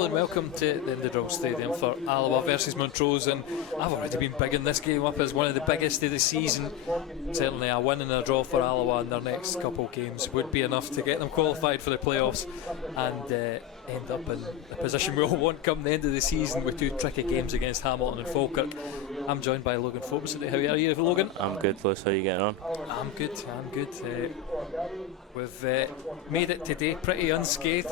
Hello and welcome to the Indodrill Stadium for Alloa versus Montrose, and I've already been bigging this game up as one of the biggest of the season. Certainly a win and a draw for Alloa in their next couple games would be enough to get them qualified for the playoffs and end up in a position we all want come the end of the season with two tricky games against Hamilton and Falkirk. I'm joined by Logan Forbes today. How are you, Logan? I'm good, Lewis. How are you getting on? I'm good. We've made it today pretty unscathed.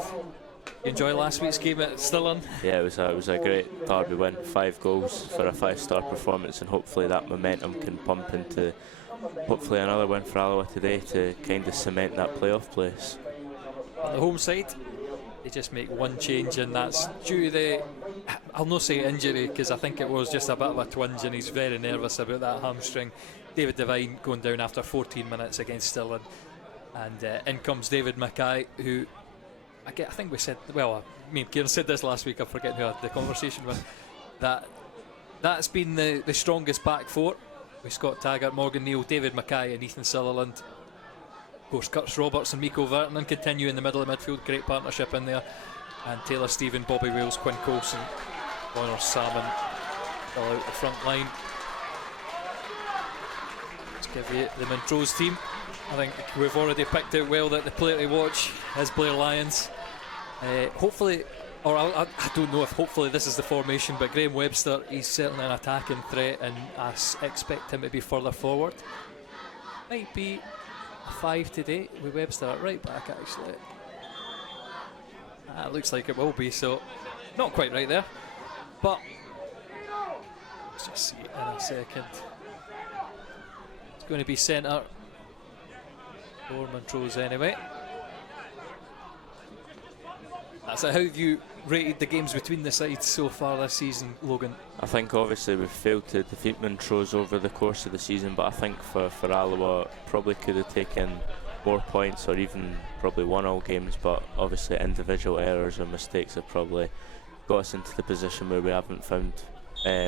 You enjoy last week's game at Stirling? Yeah, it was a great derby win. 5 goals for a 5-star performance, and hopefully that momentum can pump into hopefully another win for Alloa today to kind of cement that playoff place. On the home side, they just make one change, and that's due to the, I'll not say injury because I think it was just a bit of a twinge and he's very nervous about that hamstring. David Devine going down after 14 minutes against Stirling, and in comes David Mackay, who I think we said, well, me and Kieran said this last week, I'm forgetting who I had the conversation with, that's been the strongest back four with Scott Taggart, Morgan Neal, David Mackay and Ethan Sutherland. Of course, Curtis Roberts and Miko Vertinen continue in the middle of midfield, great partnership in there, and Taylor Stephen, Bobby Wales, Quinn Coulson, Connor Salmon all out the front line. Let's give you the Montrose team. I think we've already picked out well that the player to watch is Blair Lyons. Hopefully, or I don't know if hopefully this is the formation, but Graham Webster, he's certainly an attacking threat, and I expect him to be further forward. Might be a 5 today with Webster at right back, actually. It looks like it will be, so not quite right there, but let's just see in a second. It's going to be centre for Montrose anyway. That's how you rated the games between the sides so far this season, Logan? I think obviously we've failed to defeat Montrose over the course of the season, but I think for Alloa probably could have taken more points or even probably won all games, but obviously individual errors or mistakes have probably got us into the position where we haven't found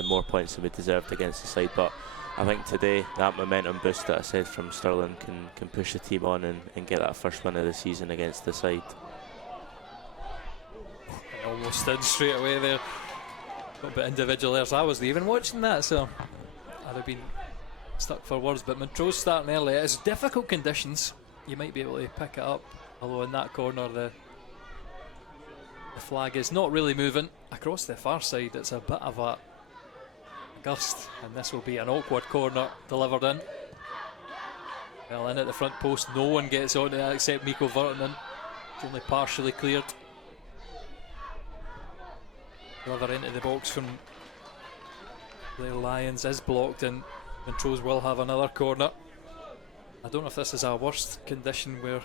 more points than we deserved against the side. But I think today that momentum boost that I said from Stirling can push the team on and get that first win of the season against the side. Almost in straight away there. Got a bit individual errors. I wasn't even watching that, so I'd have been stuck for words. But Montrose starting early. It's difficult conditions. You might be able to pick it up, although in that corner the flag is not really moving. Across the far side it's a bit of a gust, and this will be an awkward corner delivered in. Well, in at the front post, no one gets on it except Miko Vertinen. It's only partially cleared. Deliver into the box from Blair Lyons is blocked, and Montrose will have another corner. I don't know if this is our worst condition where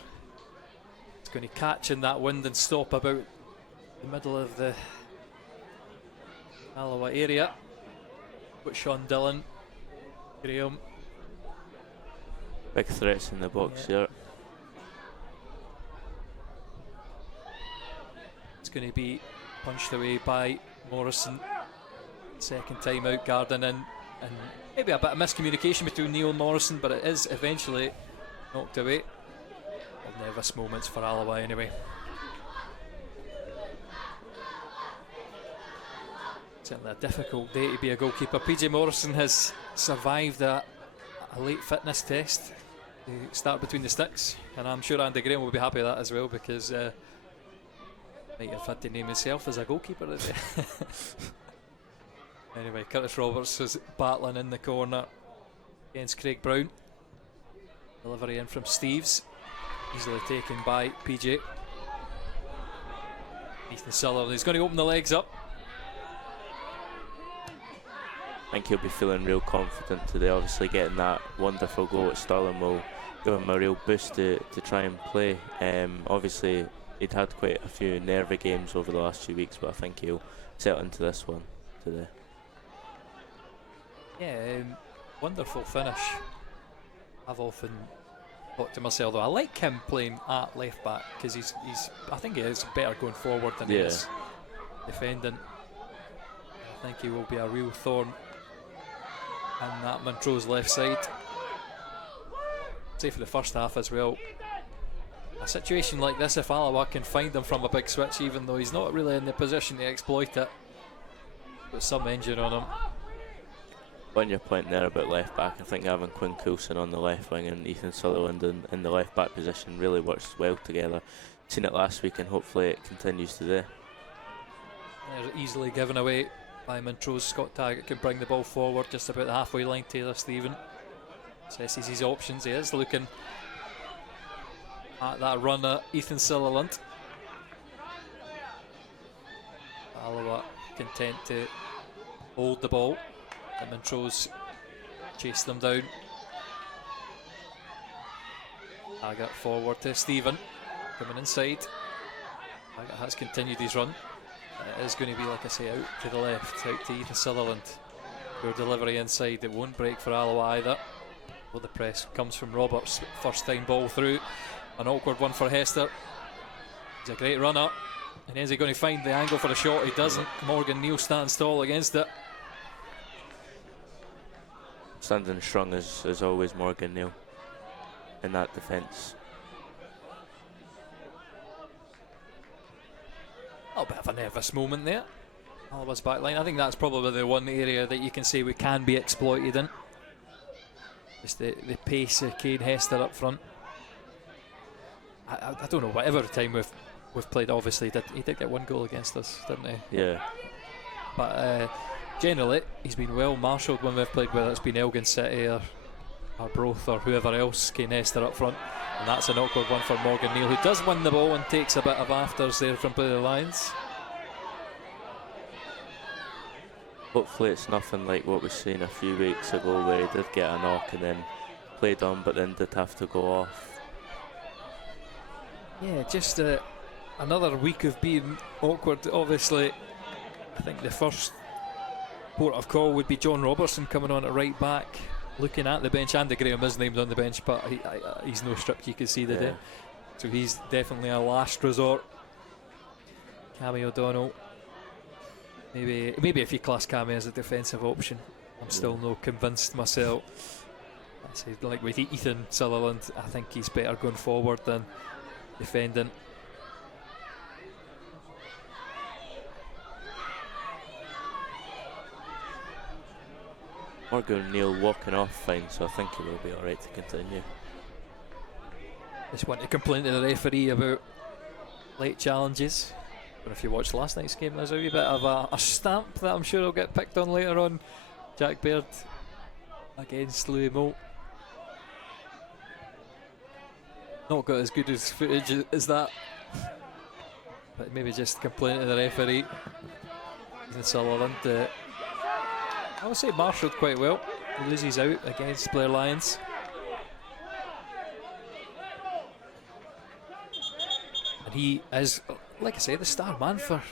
it's going to catch in that wind and stop about the middle of the Alloa area. But Sean Dillon, Graham. Big threats in the box here. It's going to be punched away by Morrison. Second time out, Garden in, and maybe a bit of miscommunication between Neil and Morrison, but it is eventually knocked away. All nervous moments for Alloa anyway. Certainly a difficult day to be a goalkeeper. PJ Morrison has survived a late fitness test to start between the sticks, and I'm sure Andy Graham will be happy with that as well, because might have had to name himself as a goalkeeper today. Anyway, Curtis Roberts is battling in the corner against Craig Brown. Delivery in from Steves, easily taken by PJ. Ethan Sutherland, he's going to open the legs up. I think he'll be feeling real confident today. Obviously getting that wonderful goal at Stirling will give him a real boost to try and play. Obviously he'd had quite a few nervy games over the last few weeks, but I think he'll settle into this one today. Yeah, wonderful finish. I've often thought to myself, though, I like him playing at left back, because he's I think he is better going forward than he is defending. I think he will be a real thorn in that Montrose left side. Say for the first half as well, a situation like this, if Alloa can find him from a big switch, even though he's not really in the position to exploit it, with some injury on him. On your point there about left back, I think having Quinn Coulson on the left wing and Ethan Sutherland in the left back position really works well together. Seen it last week and hopefully it continues today. They're easily given away by Montrose. Scott Taggart can bring the ball forward just about the halfway line. Taylor Stephen assesses his options. He is looking at that runner, Ethan Sutherland. Alloa content to hold the ball, and Montrose chase them down. Taggart forward to Stephen, coming inside. Taggart has continued his run. It is going to be, like I say, out to the left, out to Ethan Sutherland. Poor delivery inside, it won't break for Alloa either. Well, the press comes from Roberts, first time ball through. An awkward one for Hester. He's a great runner. And is he going to find the angle for a shot? He doesn't. Morgan Neal stands tall against it. Standing strong as always, Morgan Neal in that defence. A little bit of a nervous moment there. Alloa's back line. I think that's probably the one area that you can say we can be exploited in. Just the pace of Kane Hester up front. I don't know, whatever time we've played, obviously he did get one goal against us, didn't he? Yeah. But generally he's been well marshalled when we've played, whether it's been Elgin City or Broth or whoever else. Kane Hester up front, and that's an awkward one for Morgan Neal, who does win the ball and takes a bit of afters there from the lines. Hopefully it's nothing like what we've seen a few weeks ago where he did get a knock and then played on but then did have to go off. Yeah, just another week of being awkward. Obviously, I think the first port of call would be John Robertson coming on at right back, looking at the bench. Andy Graham is named on the bench, but he's no stripped, you can see the day. So he's definitely a last resort. Cammy O'Donnell. Maybe if you class Cammy as a defensive option. I'm still no convinced myself. I say, like with Ethan Sutherland, I think he's better going forward than defending. Morgan Neal walking off fine, so I think he will be alright to continue. Just want to complain to the referee about late challenges. But if you watched last night's game, there's a wee bit of a stamp that I'm sure will get picked on later on. Jack Baird against Louis Moult. Not got as good as footage as that, but maybe just complain to the referee. Ethan Sutherland, I would say marshalled quite well. He loses out against Blair Lions. And he is, like I say, the star man for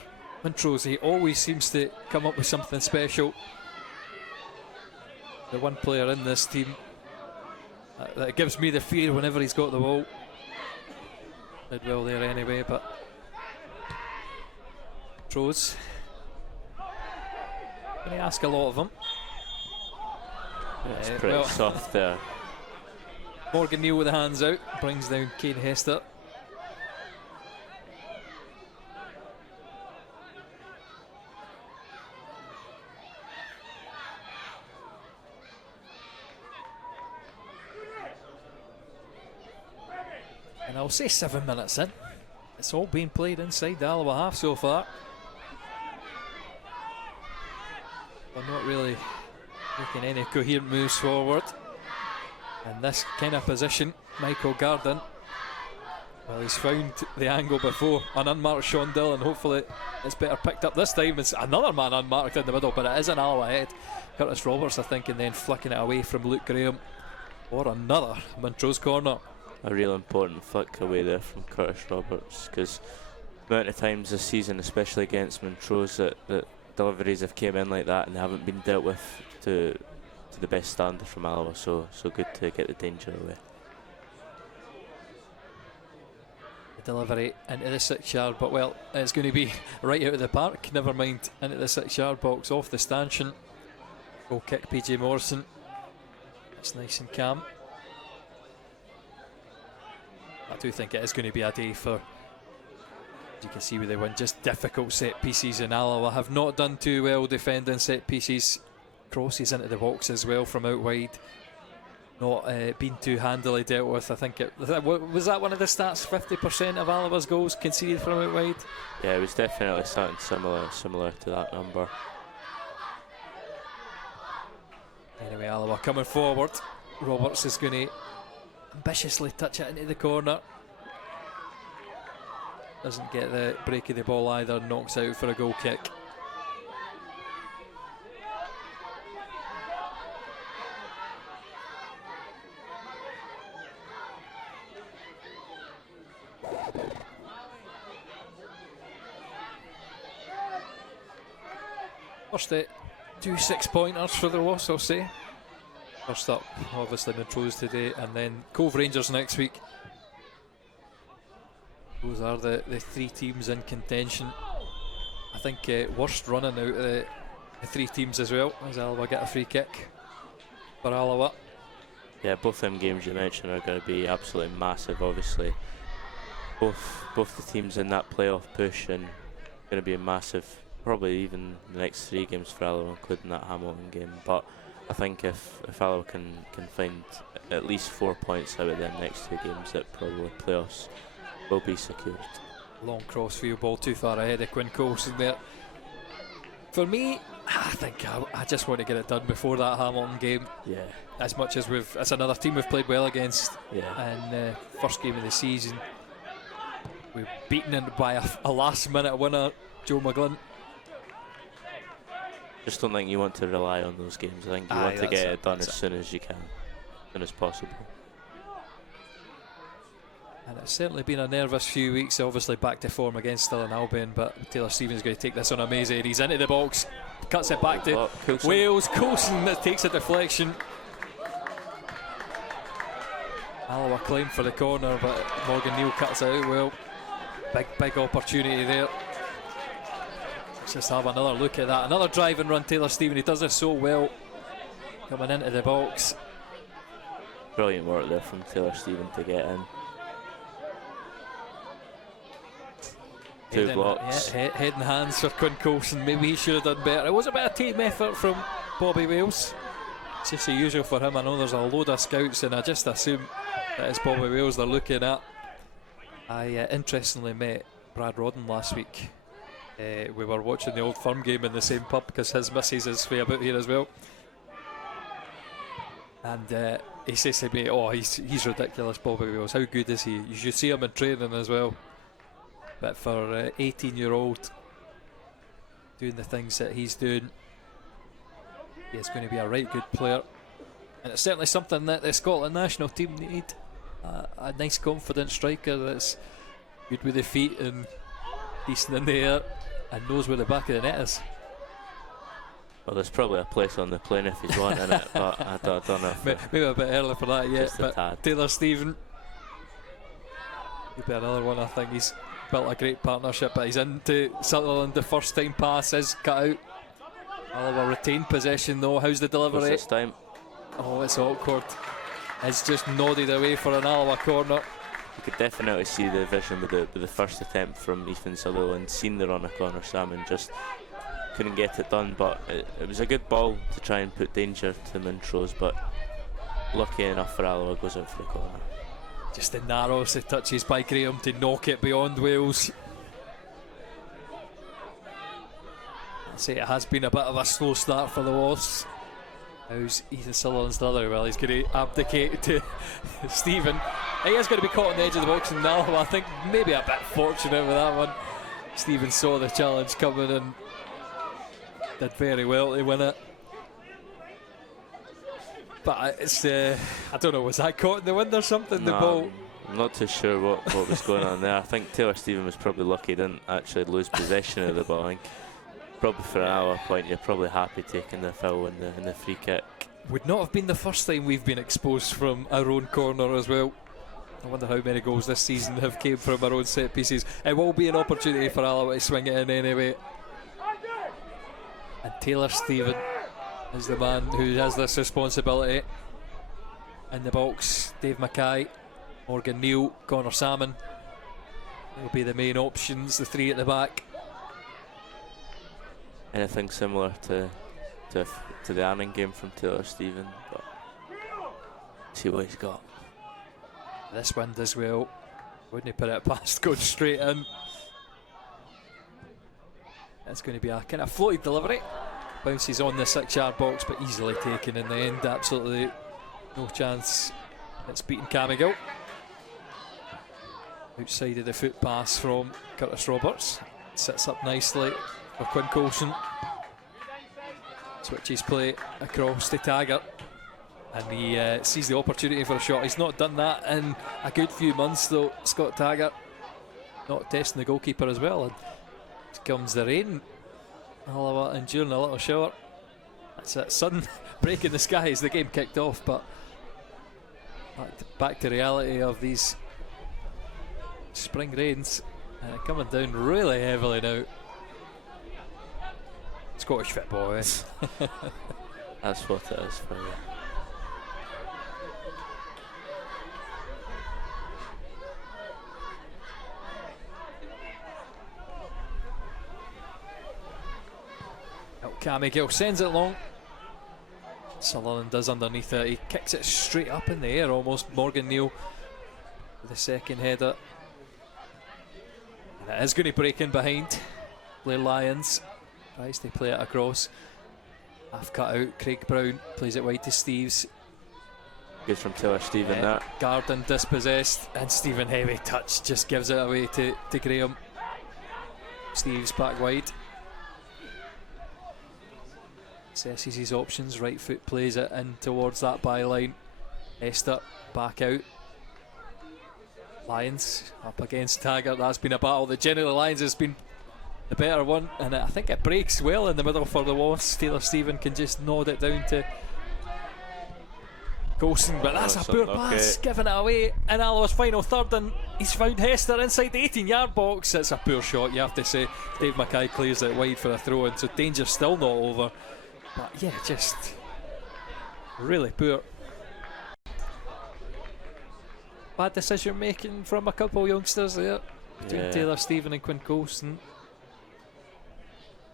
Montrose. He always seems to come up with something special. The one player in this team that gives me the fear whenever he's got the ball. Did well there anyway, but Montrose, can I ask a lot of him? It's pretty soft there. Morgan Neal with the hands out, brings down Kane Hester. And I'll say 7 minutes in. It's all been played inside the Alloa half so far. We're not really making any coherent moves forward. In this kind of position, Michael Garden, well, he's found the angle before. An unmarked Sean Dillon. Hopefully it's better picked up this time. It's another man unmarked in the middle, but it is an Alloa head. Curtis Roberts, I think, and then flicking it away from Luke Graham. Or another Montrose corner. A real important flick away there from Curtis Roberts, because the amount of times this season, especially against Montrose, that deliveries have came in like that and they haven't been dealt with to the best standard from Alloa, so good to get the danger away. The delivery into the 6-yard, but well, it's going to be right out of the park, never mind into the 6-yard box off the stanchion. Goal kick, PJ Morrison. It's nice and calm. I do think it is going to be a day for, as you can see with the win, just difficult set pieces, and Alloa have not done too well defending set pieces. Crosses into the box as well from out wide, not been too handily dealt with. I think was that one of the stats, 50% of Alloa's goals conceded from out wide? Yeah, it was definitely something similar to that number. Anyway, Alloa coming forward. Roberts is going to ambitiously touch it into the corner. Doesn't get the break of the ball either, knocks out for a goal kick. First 2 6-pointers for the loss, I'll say. First up, obviously Montrose today, and then Cove Rangers next week. Those are the 3 teams in contention. I think worst running out of the 3 teams as well, as Alloa get a free kick for Alloa. Yeah, both them games you mentioned are going to be absolutely massive, obviously. Both the teams in that playoff push, and going to be a massive, probably even the next 3 games for Alloa, including that Hamilton game. But I think if Alloa can find at least 4 points out of them next 2 games, that probably playoffs will be secured. Long crossfield ball too far ahead of Quinn Coulson there. For me, I think I just want to get it done before that Hamilton game. Yeah. As much as it's another team we've played well against. Yeah. And first game of the season, we've beaten it by a last-minute winner, Joe McGlynn. Just don't think you want to rely on those games. I think you want to get it done as soon as you can, as soon as possible. And it's certainly been a nervous few weeks, obviously back to form against Stirling Albion, but Taylor Stevens is going to take this on amazing. He's into the box, cuts it back to Coulson. Wales. Coulson that takes a deflection. Alloa claim for the corner, but Morgan Neal cuts it out well. Big opportunity there. Let's just have another look at that. Another drive and run, Taylor Stevens. He does this so well. Coming into the box. Brilliant work there from Taylor Stevens to get in. 2 blocks. Yeah, head and hands for Quinn Coulson. Maybe he should have done better. It was a bit of team effort from Bobby Wales. It's just the usual for him. I know there's a load of scouts, and I just assume that it's Bobby Wales they're looking at. I interestingly met Brad Rodden last week. We were watching the Old Firm game in the same pub because his missus is way about here as well. And he says to me, "Oh, he's ridiculous, Bobby Wales. How good is he? You should see him in training as well." But for 18-year-old doing the things that he's doing, he's going to be a right good player. And it's certainly something that the Scotland national team need. A nice confident striker that's good with the feet and decent in the air and knows where the back of the net is. Well, there's probably a place on the plane if he's wanting it, but I don't know. Maybe a bit early for that yet. But tad. Taylor Stevens, he'll be another one. I think he's built a great partnership, but he's into Sutherland. The first time pass is cut out. Alloa retained possession though. How's the delivery? What's this time? Oh, it's awkward. It's just nodded away for an Alloa corner. You could definitely see the vision with the first attempt from Ethan Sutherland. Seen the run of Connor Salmon, just couldn't get it done. But it was a good ball to try and put danger to Montrose, but lucky enough for Alloa, goes out for the corner. Just the narrows of touches by Graham to knock it beyond Wales. I'd say it has been a bit of a slow start for the Wasps. How's Ethan Sutherland's the other? Well, he's going to abdicate to Stephen. He is going to be caught on the edge of the box, and now I think maybe a bit fortunate with that one. Stephen saw the challenge coming and did very well to win it. But it's, I don't know, was that caught in the wind or something? No, the ball. I'm not too sure what was going on there. I think Taylor Stevens was probably lucky he didn't actually lose possession of the ball. I think probably for an hour point, you're probably happy taking the foul in the free kick. Would not have been the first time we've been exposed from our own corner as well. I wonder how many goals this season have came from our own set pieces. It will be an opportunity for Alloa to swing it in anyway. And Taylor Stevens is the man who has this responsibility. In the box, Dave Mackay Morgan Neal, Connor Salmon will be the main options, the three at the back. Anything similar to the Annan game from Taylor Stephen, but see what he's got. This wind as well, wouldn't he put it past going straight in. It's going to be a kind of floated delivery. Bounces on the 6-yard box, but easily taken in the end. Absolutely no chance it's beaten Camigill. Outside of the foot pass from Curtis Roberts. Sits up nicely for Quinn Coulson. Switches play across to Taggart. And he sees the opportunity for a shot. He's not done that in a good few months though, Scott Taggart. Not testing the goalkeeper as well. And comes the rain. All of it enduring a little shower. That's it, sudden break in the sky as the game kicked off, but back to reality of these spring rains coming down really heavily now. Scottish football, eh? That's what it is for you. Camigill sends it long. Sutherland does underneath it. He kicks it straight up in the air almost. Morgan Neal with the second header. And it is going to break in behind. Blair Lyons tries to play it across. Half cut out. Craig Brown plays it wide to Steeves. Good from Taylor Stephen, that. Garden dispossessed, and Stephen heavy touch just gives it away to Graham. Steeves back wide. Assesses his options, right foot plays it in towards that byline. Hester back out. Lyons up against Taggart. That's been a battle that generally Lyons has been the better one, and I think it breaks well in the middle for the Wasps. Taylor Stephen can just nod it down to Coulson, but that's a poor pass, giving it away in Alloa's final third, and he's found Hester inside the 18-yard box. It's a poor shot, you have to say. Dave Mackay clears it wide for a throw in, so danger's still not over. But yeah, just really poor. Bad decision making from a couple of youngsters there between Taylor Stephen and Quinn Coulson.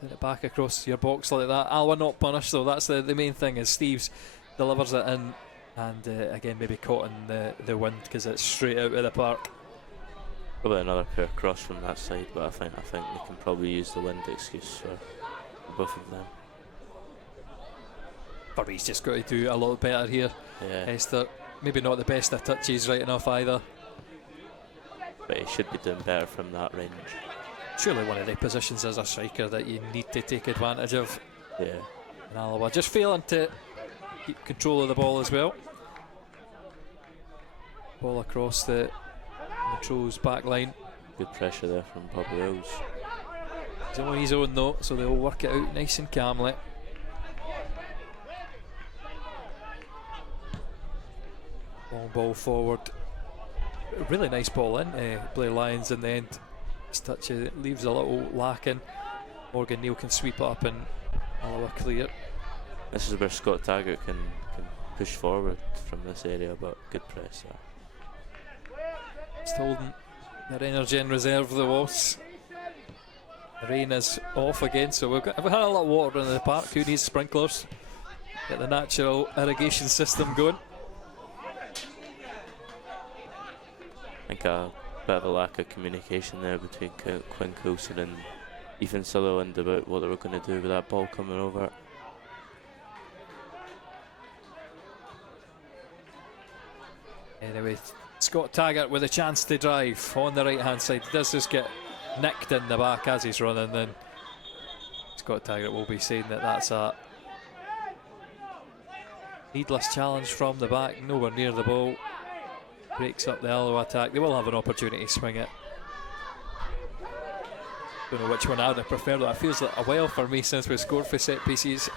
Put it back across your box like that. Alloa not punished though, that's the main thing, is Steeves delivers it in, and again maybe caught in the wind because it's straight out of the park. Probably another poor cross from that side, but I think they can probably use the wind excuse for both of them. Furby's just got to do a lot better here. Yeah. Hester, maybe not the best of touches right enough either. But he should be doing better from that range. Surely one of the positions as a striker that you need to take advantage of. Yeah. And Alloa just failing to keep control of the ball as well. Ball across the Montrose back line. Good pressure there from Bobby Owls. He's on his own though, so they'll work it out nice and calmly. Long ball forward. Really nice ball in. Blair Lyons in the end. His touch leaves a little lacking. Morgan Neal can sweep it up and Alloa clear. This is where Scott Taggart can push forward from this area, but good press there. Just holding their energy in reserve for the Wasps. The rain is off again, so we've had a lot of water in the park. Who needs sprinklers? Get the natural irrigation system going. I think a bit of a lack of communication there between Quinn Coulson and Ethan Sutherland about what they were going to do with that ball coming over. Anyway, Scott Taggart with a chance to drive on the right hand side. He does just get nicked in the back as he's running, then Scott Taggart will be saying that that's a needless challenge from the back, nowhere near the ball. Breaks up the Alloa attack. They will have an opportunity to swing it. Don't know which one I would prefer though. It feels like a while for me since we scored for set pieces.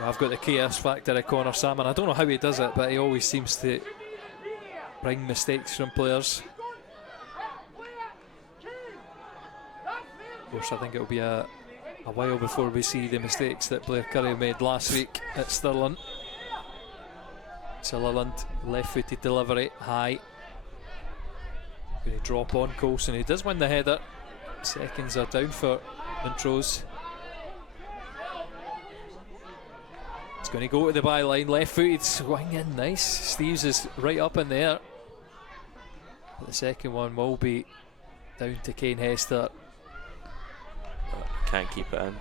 I've got the chaos factor of Connor Salmon. I don't know how he does it, but he always seems to bring mistakes from players. Of course, I think it'll be a while before we see the mistakes that Blair Curry made last week at Stirling. Sutherland, left-footed delivery, high. Going to drop on Coulson. He does win the header. Seconds are down for Montrose. It's going to go to the byline, left footed, swing in, nice. Steeves is right up in there. But the second one will be down to Kane Hester. Can't keep it in.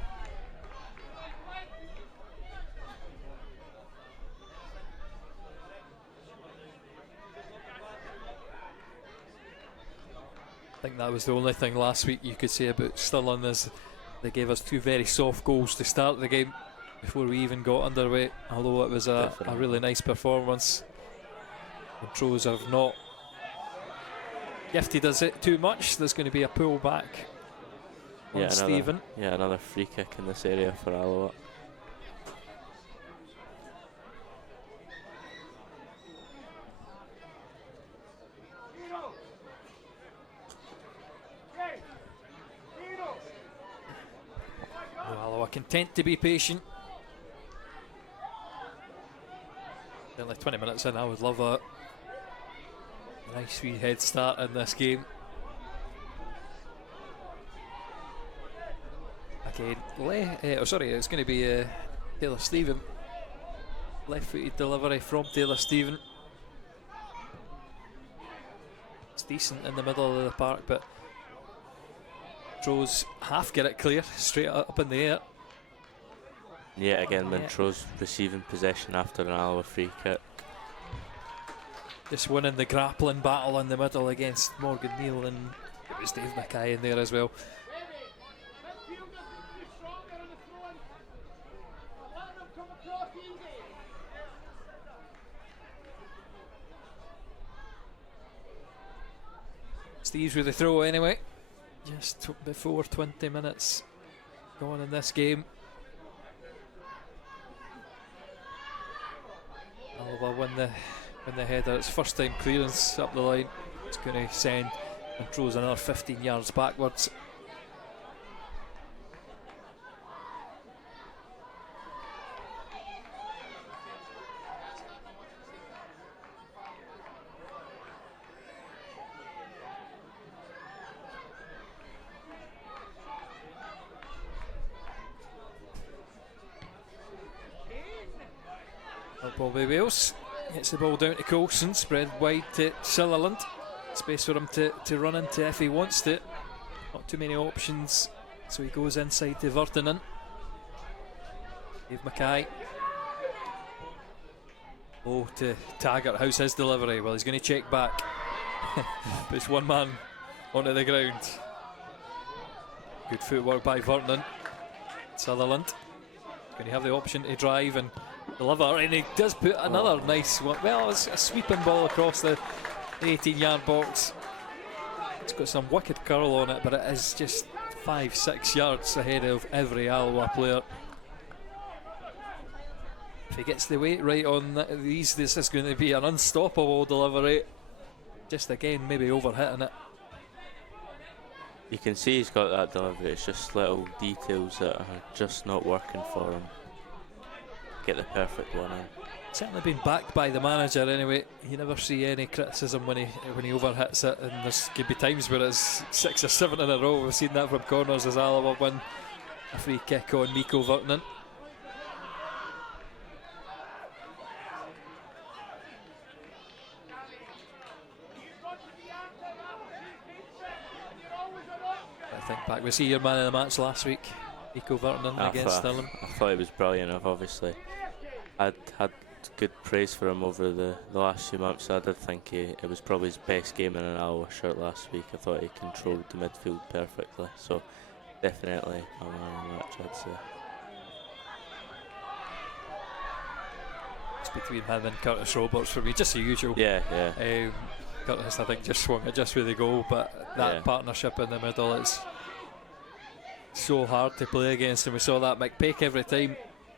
I think that was the only thing last week you could say about Stirling, is they gave us two very soft goals to start the game before we even got underway, although it was a really nice performance. Montrose have not gifted us it too much. There's going to be a pull back on Stephen. Yeah, another free kick in this area for Alloa. Alloa content to be patient. Only 20 minutes in, I would love a nice wee head start in this game. Again, it's going to be Taylor Stephen. Left-footed delivery from Taylor Stephen. It's decent in the middle of the park, but Montrose half get it clear, straight up in the air. Yeah, again, Montrose receiving possession after an Alloa free kick. Just winning the grappling battle in the middle against Morgan Neal, and it was Dave Mackay in there as well. Steve's with the throw anyway. Just before 20 minutes gone in this game. Alba win the header. It's first time clearance up the line. It's going to send Montrose another 15 yards backwards. Bobby Wales gets the ball down to Coulson, spread wide to Sutherland. Space for him to run into if he wants to. Not too many options, so he goes inside to Virtanen. Dave Mackay. Oh, to Taggart. How's his delivery? Well, he's going to check back. Puts one man onto the ground. Good footwork by Virtanen. Sutherland going to have the option to drive and deliver, and he does put another nice one. Well, it's a sweeping ball across the 18-yard box. It's got some wicked curl on it, but it is just 5-6 yards ahead of every Alloa player. If he gets the weight right on these, this is going to be an unstoppable delivery. Just again, maybe overhitting it. You can see he's got that delivery. It's just little details that are just not working for him. Get the perfect one in. Certainly been backed by the manager anyway. You never see any criticism when he overhits it, and there's could be times where it's 6 or 7 in a row. We've seen that from corners as Alloa win a free kick on Mikko Virtanen. I think back, was he your man of the match last week? Mikko Virtanen against Stirling. I thought he was brilliant. I've obviously had good praise for him over the last few months. I did think it was probably his best game in an Alloa shirt last week. I thought he controlled the midfield perfectly. So definitely my man of the match, I'd say. It's between him and Curtis Roberts for me, just the usual. Yeah. Curtis, I think, just swung it just with the goal, but that partnership in the middle, it's so hard to play against, and we saw that McPake every time.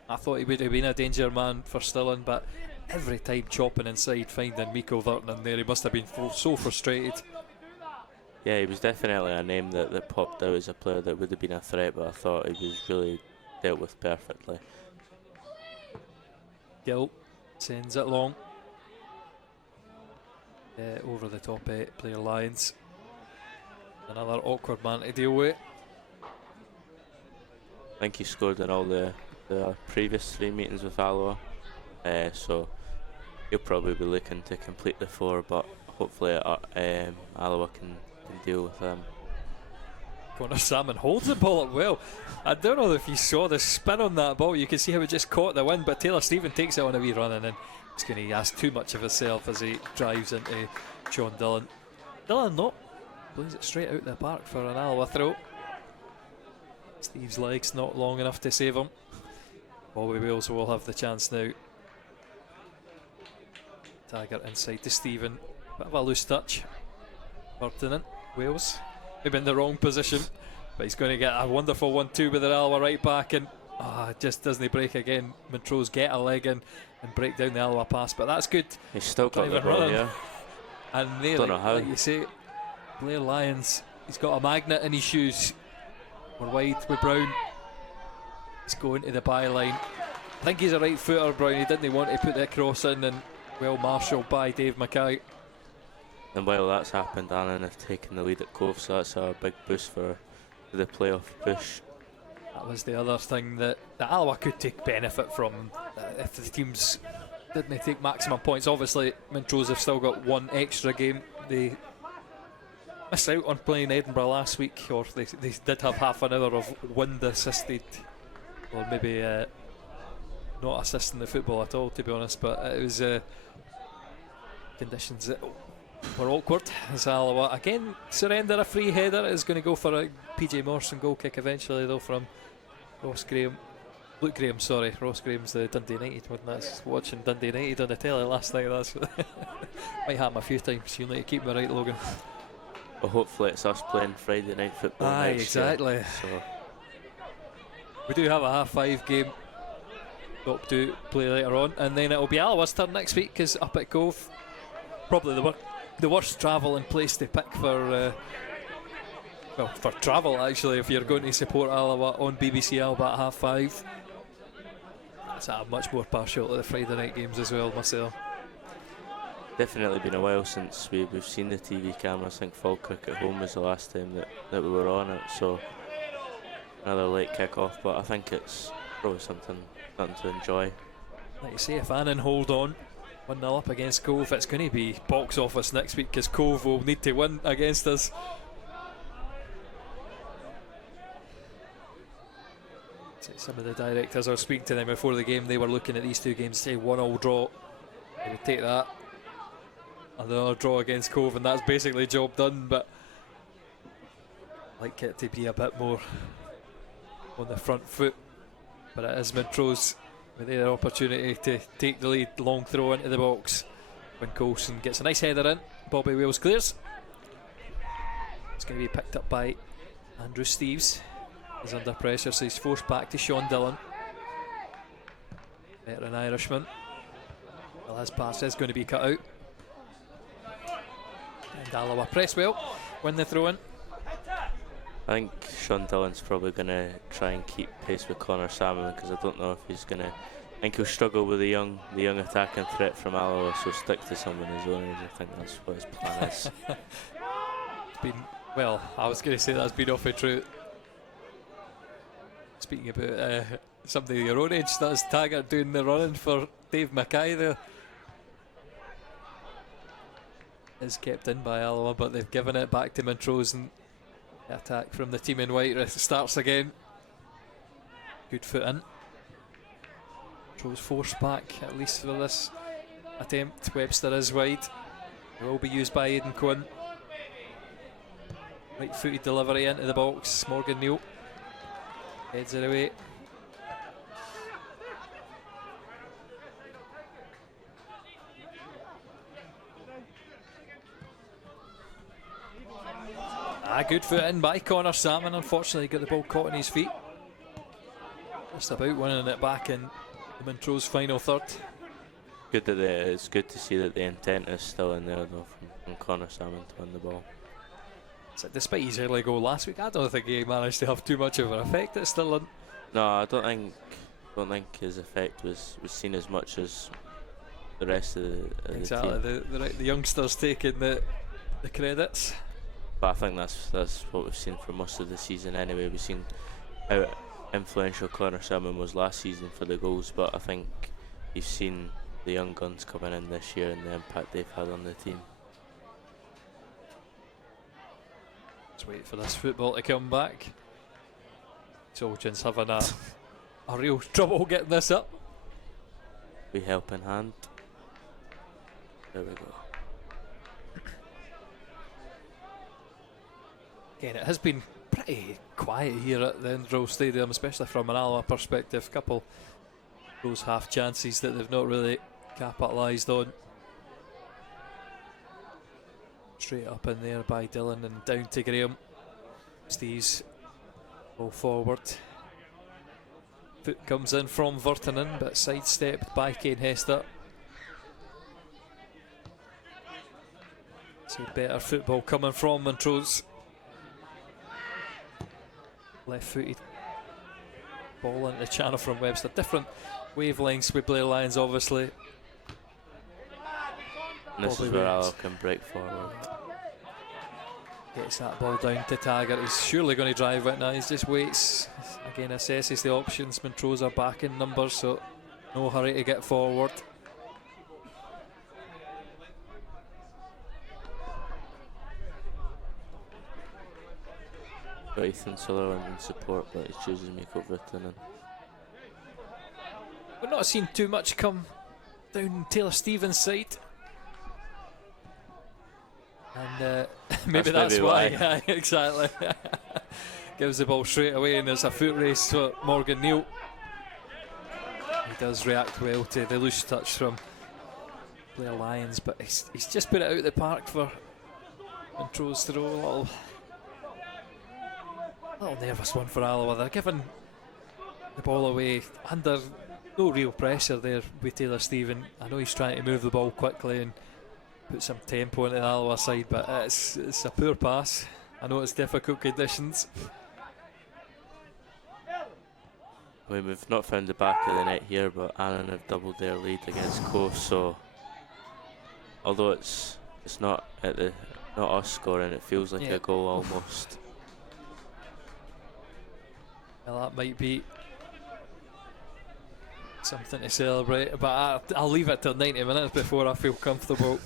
I thought he would have been a danger man for Stirling, but every time chopping inside, finding Mikko Virtanen there, he must have been so frustrated. Yeah, he was definitely a name that popped out as a player that would have been a threat, but I thought he was really dealt with perfectly. Gill sends it long. Over the top player Lyons. Another awkward man to deal with. I think he scored in all the previous 3 meetings with Alloa, so he'll probably be looking to complete the 4, but hopefully Alloa can deal with them. Connor Salmon holds the ball up well. I don't know if you saw the spin on that ball. You can see how it just caught the wind, but Taylor Stephen takes it on a wee run, and then he's going to ask too much of himself as he drives into Sean Dillon. Dillon, no, plays it straight out the park for an Alloa throw. Steve's legs not long enough to save him. Bobby Wales will have the chance now. Taggart inside to Stephen. Bit of a loose touch. Ferdinand, Wales. Maybe in the wrong position, but he's going to get a wonderful 1-2 with the Alloa right back, and it just doesn't break again. Montrose get a leg in and break down the Alloa pass, but that's good. He's still got the ball, yeah. And there, like you say, Blair Lyons, he's got a magnet in his shoes. We're wide with Brown. He's going to the byline. I think he's a right footer, Brown. He didn't want to put that cross in, and well marshalled by Dave Mackay. And while that's happened, Annan have taken the lead at Cove, so that's a big boost for the playoff push. That was the other thing that Alloa could take benefit from if the teams didn't take maximum points. Obviously, Montrose have still got 1 extra game. They missed out on playing Edinburgh last week, or they did have half an hour of wind assisted, or maybe not assisting the football at all, to be honest, but it was conditions that were awkward as Alloa again surrender a free header. Is going to go for a PJ Morrison goal kick eventually, though, from Ross Graham. Luke Graham, sorry. Ross Graham's the Dundee United one. That's watching Dundee United on the telly last night. That's might happen a few times. You need to keep me right, Logan. Well, hopefully it's us playing Friday night football next exactly year, so. We do have a 5:30 game up to play later on, and then it'll be Alloa's turn next week, because up at Cove, probably the worst travelling place to pick for for travel, actually, if you're going to support Alloa on BBC Alba at 5:30. So I'm much more partial to the Friday night games as well myself. Definitely been a while since we've seen the TV cameras. I think Falkirk at home was the last time that we were on it, so another late kick-off, but I think it's probably something to enjoy. Like you say, if Annan hold on 1-0 up against Cove, it's going to be box office next week, because Cove will need to win against us. Some of the directors, I was speaking to them before the game, they were looking at these two games, say 1-1 draw, they would take that. Another draw against Cove, and that's basically job done, but I'd like it to be a bit more on the front foot. But it is Montrose with their opportunity to take the lead. Long throw into the box when Coulson gets a nice header in. Bobby Wales clears. It's going to be picked up by Andrew Steeves. He's under pressure, so he's forced back to Sean Dillon. Veteran Irishman. Well, his pass is going to be cut out. And Alloa press well, win the throw in. I think Sean Dillon's probably going to try and keep pace with Connor Salmon, because I don't know if he's going to. I think he'll struggle with the young attacking threat from Alloa, so stick to someone his own age. I think that's what his plan is. It's been, well, I was going to say that's been awfully true. Speaking about somebody your own age, that's Taggart doing the running for Dave Mackay there. Is kept in by Alloa, but they've given it back to Montrose, and the attack from the team in white starts again. Good foot in. Montrose forced back, at least for this attempt. Webster is wide. It will be used by Aidan Cohen. Right footed delivery into the box. Morgan Neal heads it away. Good foot in by Connor Salmon. Unfortunately, got the ball caught in his feet. Just about winning it back in the Montrose final third. Good that it's good to see that the intent is still in there, though, from Connor Salmon to win the ball. So despite his early goal last week, I don't think he managed to have too much of an effect at Stirling. No, I don't think his effect was seen as much as the rest of the team. The youngsters taking the credits. But I think that's what we've seen for most of the season anyway. We've seen how influential Connor Salmon was last season for the goals, but I think you've seen the young guns coming in this year and the impact they've had on the team. Let's wait for this football to come back. Soldians having a real trouble getting this up. We help in hand. There we go. Again, it has been pretty quiet here at the Enroll Stadium, especially from an Alloa perspective. Couple those half chances that they've not really capitalised on. Straight up in there by Dylan and down to Graham. Steve's ball forward. Foot comes in from Virtanen, but sidestepped by Kane Hester. See better football coming from Montrose. Left-footed ball into the channel from Webster. Different wavelengths with Blair Lyons, obviously. And this is where Alloa can break forward. Gets that ball down to Taggart. He's surely going to drive it now. He just waits. Again, assesses the options. Montrose are back in numbers, so no hurry to get forward. Got Ethan Sutherland in support, but he chooses Mikko Virtanen. We're not seeing too much come down Taylor Stevens' side. And maybe that's why. Yeah, exactly. Gives the ball straight away, and there's a foot race for Morgan Neal. He does react well to the loose touch from Blair Lyons, but he's just put it out the park for Montrose to roll. A little nervous one for Alloa. They're giving the ball away under no real pressure there with Taylor Stephen. I know he's trying to move the ball quickly and put some tempo into the Alloa side, but it's a poor pass. I know it's difficult conditions. I mean, we've not found the back of the net here, but Annan have doubled their lead against Cove, so although it's not not us scoring, it feels like a goal almost. Well, that might be something to celebrate, but I'll leave it till 90 minutes before I feel comfortable.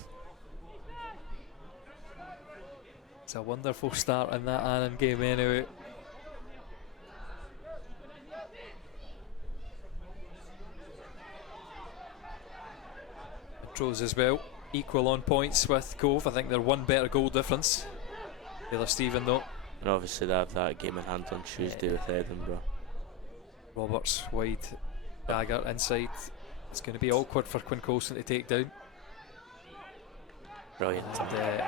It's a wonderful start in that Annan game anyway. Montrose as well, equal on points with Cove. I think they're one better goal difference. Taylor Stephen though. And obviously they have that game in hand on Tuesday with Edinburgh. Roberts wide, Dagger inside. It's going to be awkward for Quinn Coulson to take down. Brilliant. And,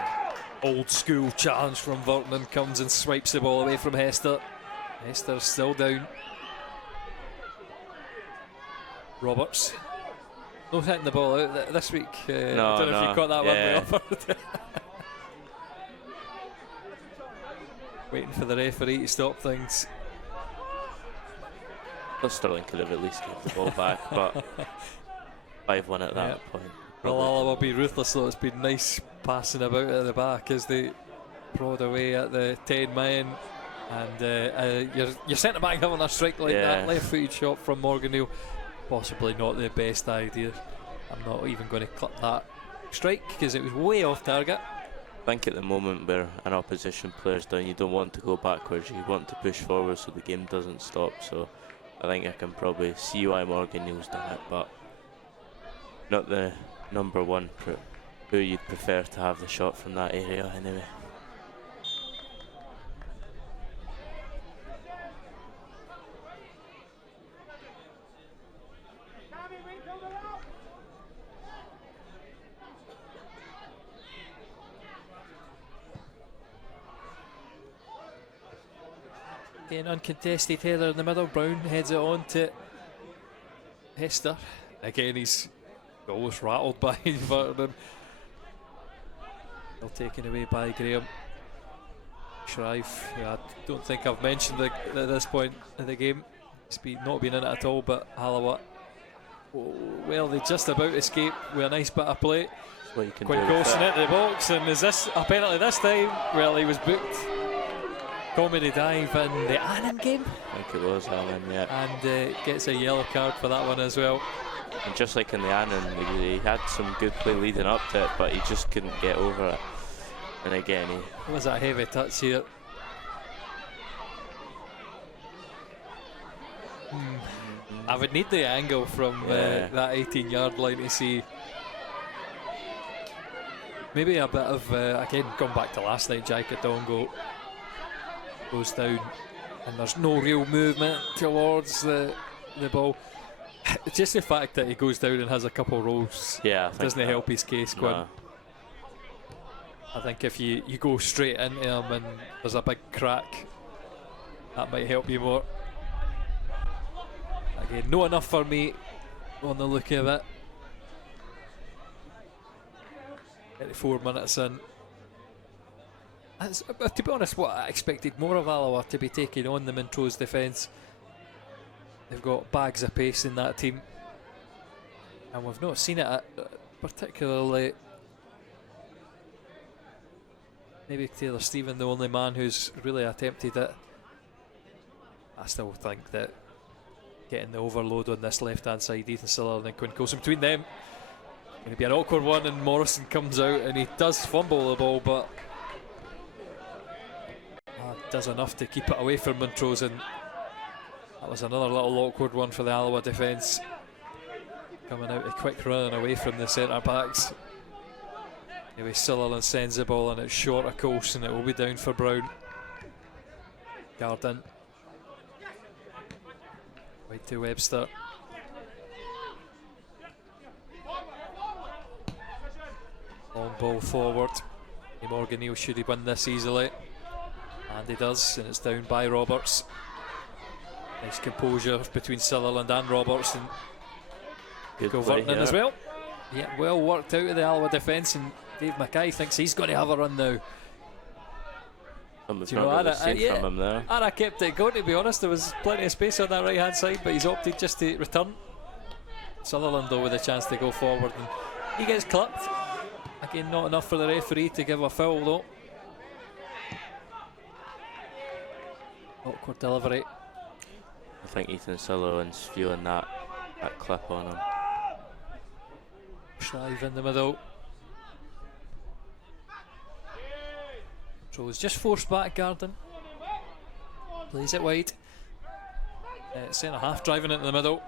old school challenge from Virtanen comes and swipes the ball away from Hester. Hester's still down. Roberts. No hitting the ball out this week. I don't know if you caught that one. Waiting for the referee to stop things. Well, Sterling could have at least given the ball back, but 5-1 at that point. Well, Alloa will be ruthless though. It's been nice passing about at the back as they prod away at the 10 man. And your centre back having a strike like that, left footed shot from Morgan Neal, possibly not the best idea. I'm not even going to clip that strike because it was way off target. I think at the moment where an opposition player's down, you don't want to go backwards, you want to push forward so the game doesn't stop. So I think I can probably see why Morgan Neal's done it, but not the number one who you'd prefer to have the shot from that area anyway. Again, uncontested header in the middle. Brown heads it on to Hester. Again, he's almost rattled by Virtanen. Still taken away by Graham. Shrive, I don't think I've mentioned at this point in the game. He's not been in it at all, but Alloa, well, they just about escaped with a nice bit of play. what you can Quinn do with Coulson it. into the box, and is this a penalty this time? Well, he was booked. Comedy dive in the Annan game, I think it was Alan, yeah. and gets a yellow card for that one as well. And just like in the Annan, he had some good play leading up to it, but he just couldn't get over it. And again, It was a heavy touch here. I would need the angle from that 18-yard line to see maybe a bit of, again, going back to last night, Jai Kadongo goes down and there's no real movement towards the ball. Just the fact that he goes down and has a couple rolls doesn't help his case, Quinn. No. I think if you go straight into him and there's a big crack, that might help you more. Again, no enough for me on the look of it. 34 minutes in. That's, to be honest, what I expected more of Alloa to be taking on the Montrose defence. They've got bags of pace in that team, and we've not seen it particularly. Maybe Taylor Stephen, the only man who's really attempted it. I still think that getting the overload on this left-hand side, Ethan Siller and Quinn Coulson, between them, going to be an awkward one, and Morrison comes out and he does fumble the ball, but does enough to keep it away from Montrose, and that was another little awkward one for the Alloa defence. Coming out a quick run away from the centre backs. Anyway, Sutherland sends the ball and it's short of Coulson. It will be down for Brown. Garden. Wide to Webster. Long ball forward. Morgan Neal, should he win this easily? And he does, and it's down by Roberts. Nice composure between Sutherland and Roberts, and Good go play Vernon here. as well. Yeah, well worked out of the Alloa defence, and Dave Mackay thinks he's going to have a run now. And we've Do you not know, really I'd- seen yeah. from him there. And I kept it going, to be honest. There was plenty of space on that right hand side, but he's opted just to return. Sutherland though with a chance to go forward, and he gets clipped. Again, not enough for the referee to give a foul though. Awkward delivery. I think Ethan Sutherland's feeling that clip on him. Shrive in the middle. Throws just forced back Garden. Plays it wide. Centre half driving into the middle.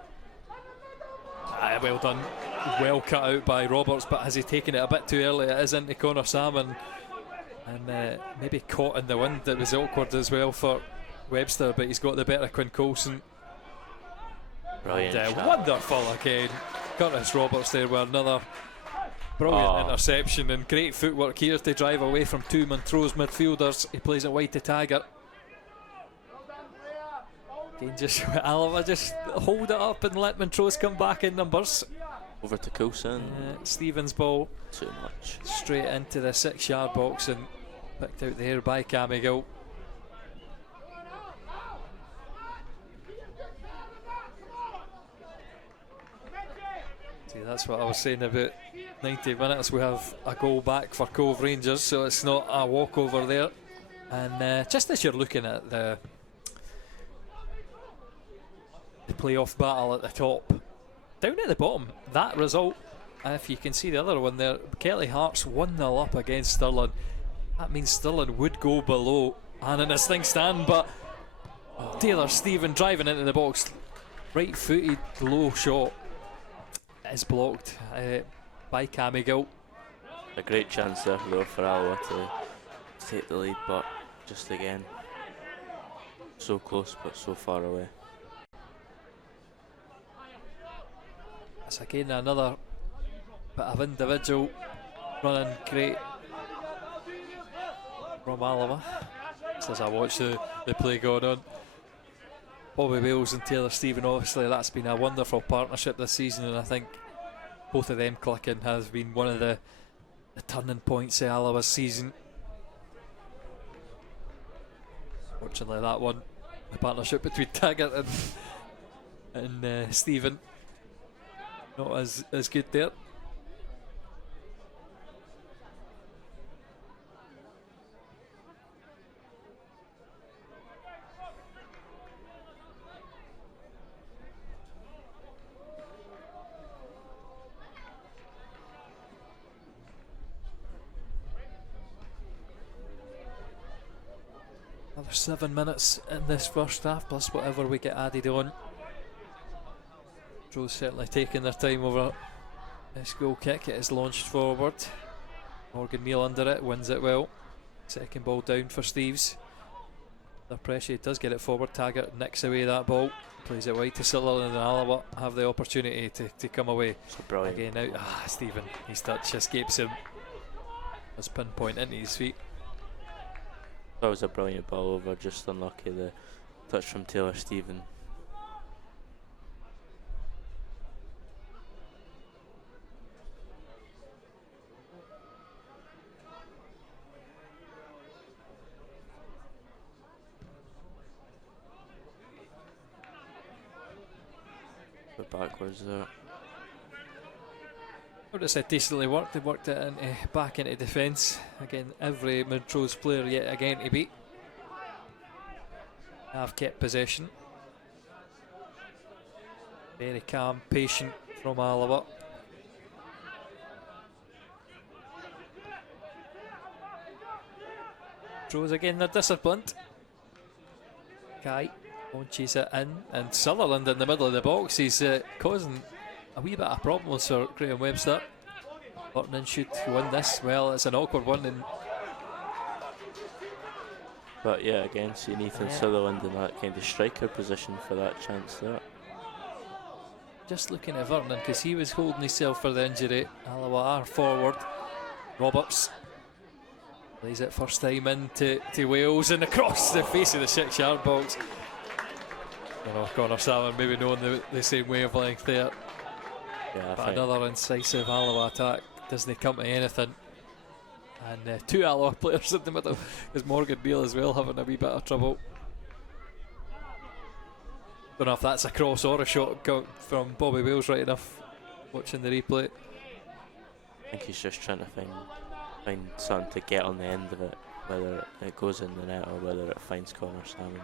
Well done. Well cut out by Roberts, but has he taken it a bit too early? It is into Connor Salmon, and maybe caught in the wind. It was awkward as well for Webster, but he's got the better Quinn Coulson. Brilliant And, shot. wonderful again. Curtis Roberts there with another brilliant interception, and great footwork here to drive away from two Montrose midfielders. He plays it wide to Taggart. Again, just Alva just hold it up and let Montrose come back in numbers. Over to Coulson. Stevens ball Too much. straight into the 6-yard box and picked out there by Camigill. See, that's what I was saying about 90 minutes. We have a goal back for Cove Rangers, so it's not a walkover there. And just as you're looking at the playoff battle at the top, down at the bottom, that result, if you can see the other one there, Kelly Hearts 1-0 up against Stirling. That means Stirling would go below Annan as things stand, but Taylor Stephen driving into the box, right footed low shot is blocked by Camigill. A great chance there though for Alloa to take the lead, but just again so close but so far away. It's again another bit of individual running great from Alloa. Just as I watch the play going on, Bobby Wales and Taylor Stephen, obviously that's been a wonderful partnership this season, and I think both of them clicking has been one of the turning points of Alloa's season. Fortunately that one, the partnership between Taggart and Stephen, not as good there. 7 minutes in this first half, plus whatever we get added on. Montrose certainly taking their time over this goal kick. It is launched forward. Morgan Neal under it, wins it well. Second ball down for Steeves. The pressure, he does get it forward. Taggart nicks away that ball, plays it wide to Sutherland, and Alaba have the opportunity to come away. So brilliant. Again out, Stephen, his touch escapes him. As pinpoint into his feet. That was a brilliant ball over, just unlucky the touch from Taylor Stephen. But backwards there. I would have said decently worked. They worked it back into defence. Again, every Montrose player yet again to beat. Have kept possession. Very calm, patient from Alaba. Montrose again, they're disciplined. Guy launches it in, and Sutherland in the middle of the box. He's causing a wee bit of problems for Graham Webster. Burton should win this. Well, it's an awkward one. But yeah, again, seeing Ethan Sutherland in that kind of striker position for that chance there. Just looking at Vernon, because he was holding himself for the injury. Alawar forward. Roberts plays it first time into Wales and across the face of the 6-yard box. Connor Salmon maybe knowing the same wavelength there. Yeah, but another incisive Alloa attack doesn't come to anything. And two Alloa players in the middle, because Morgan Beale as well having a wee bit of trouble. Don't know if that's a cross or a shot from Bobby Wales right enough watching the replay. I think he's just trying to find something to get on the end of it, whether it goes in the net or whether it finds Connor Salmon.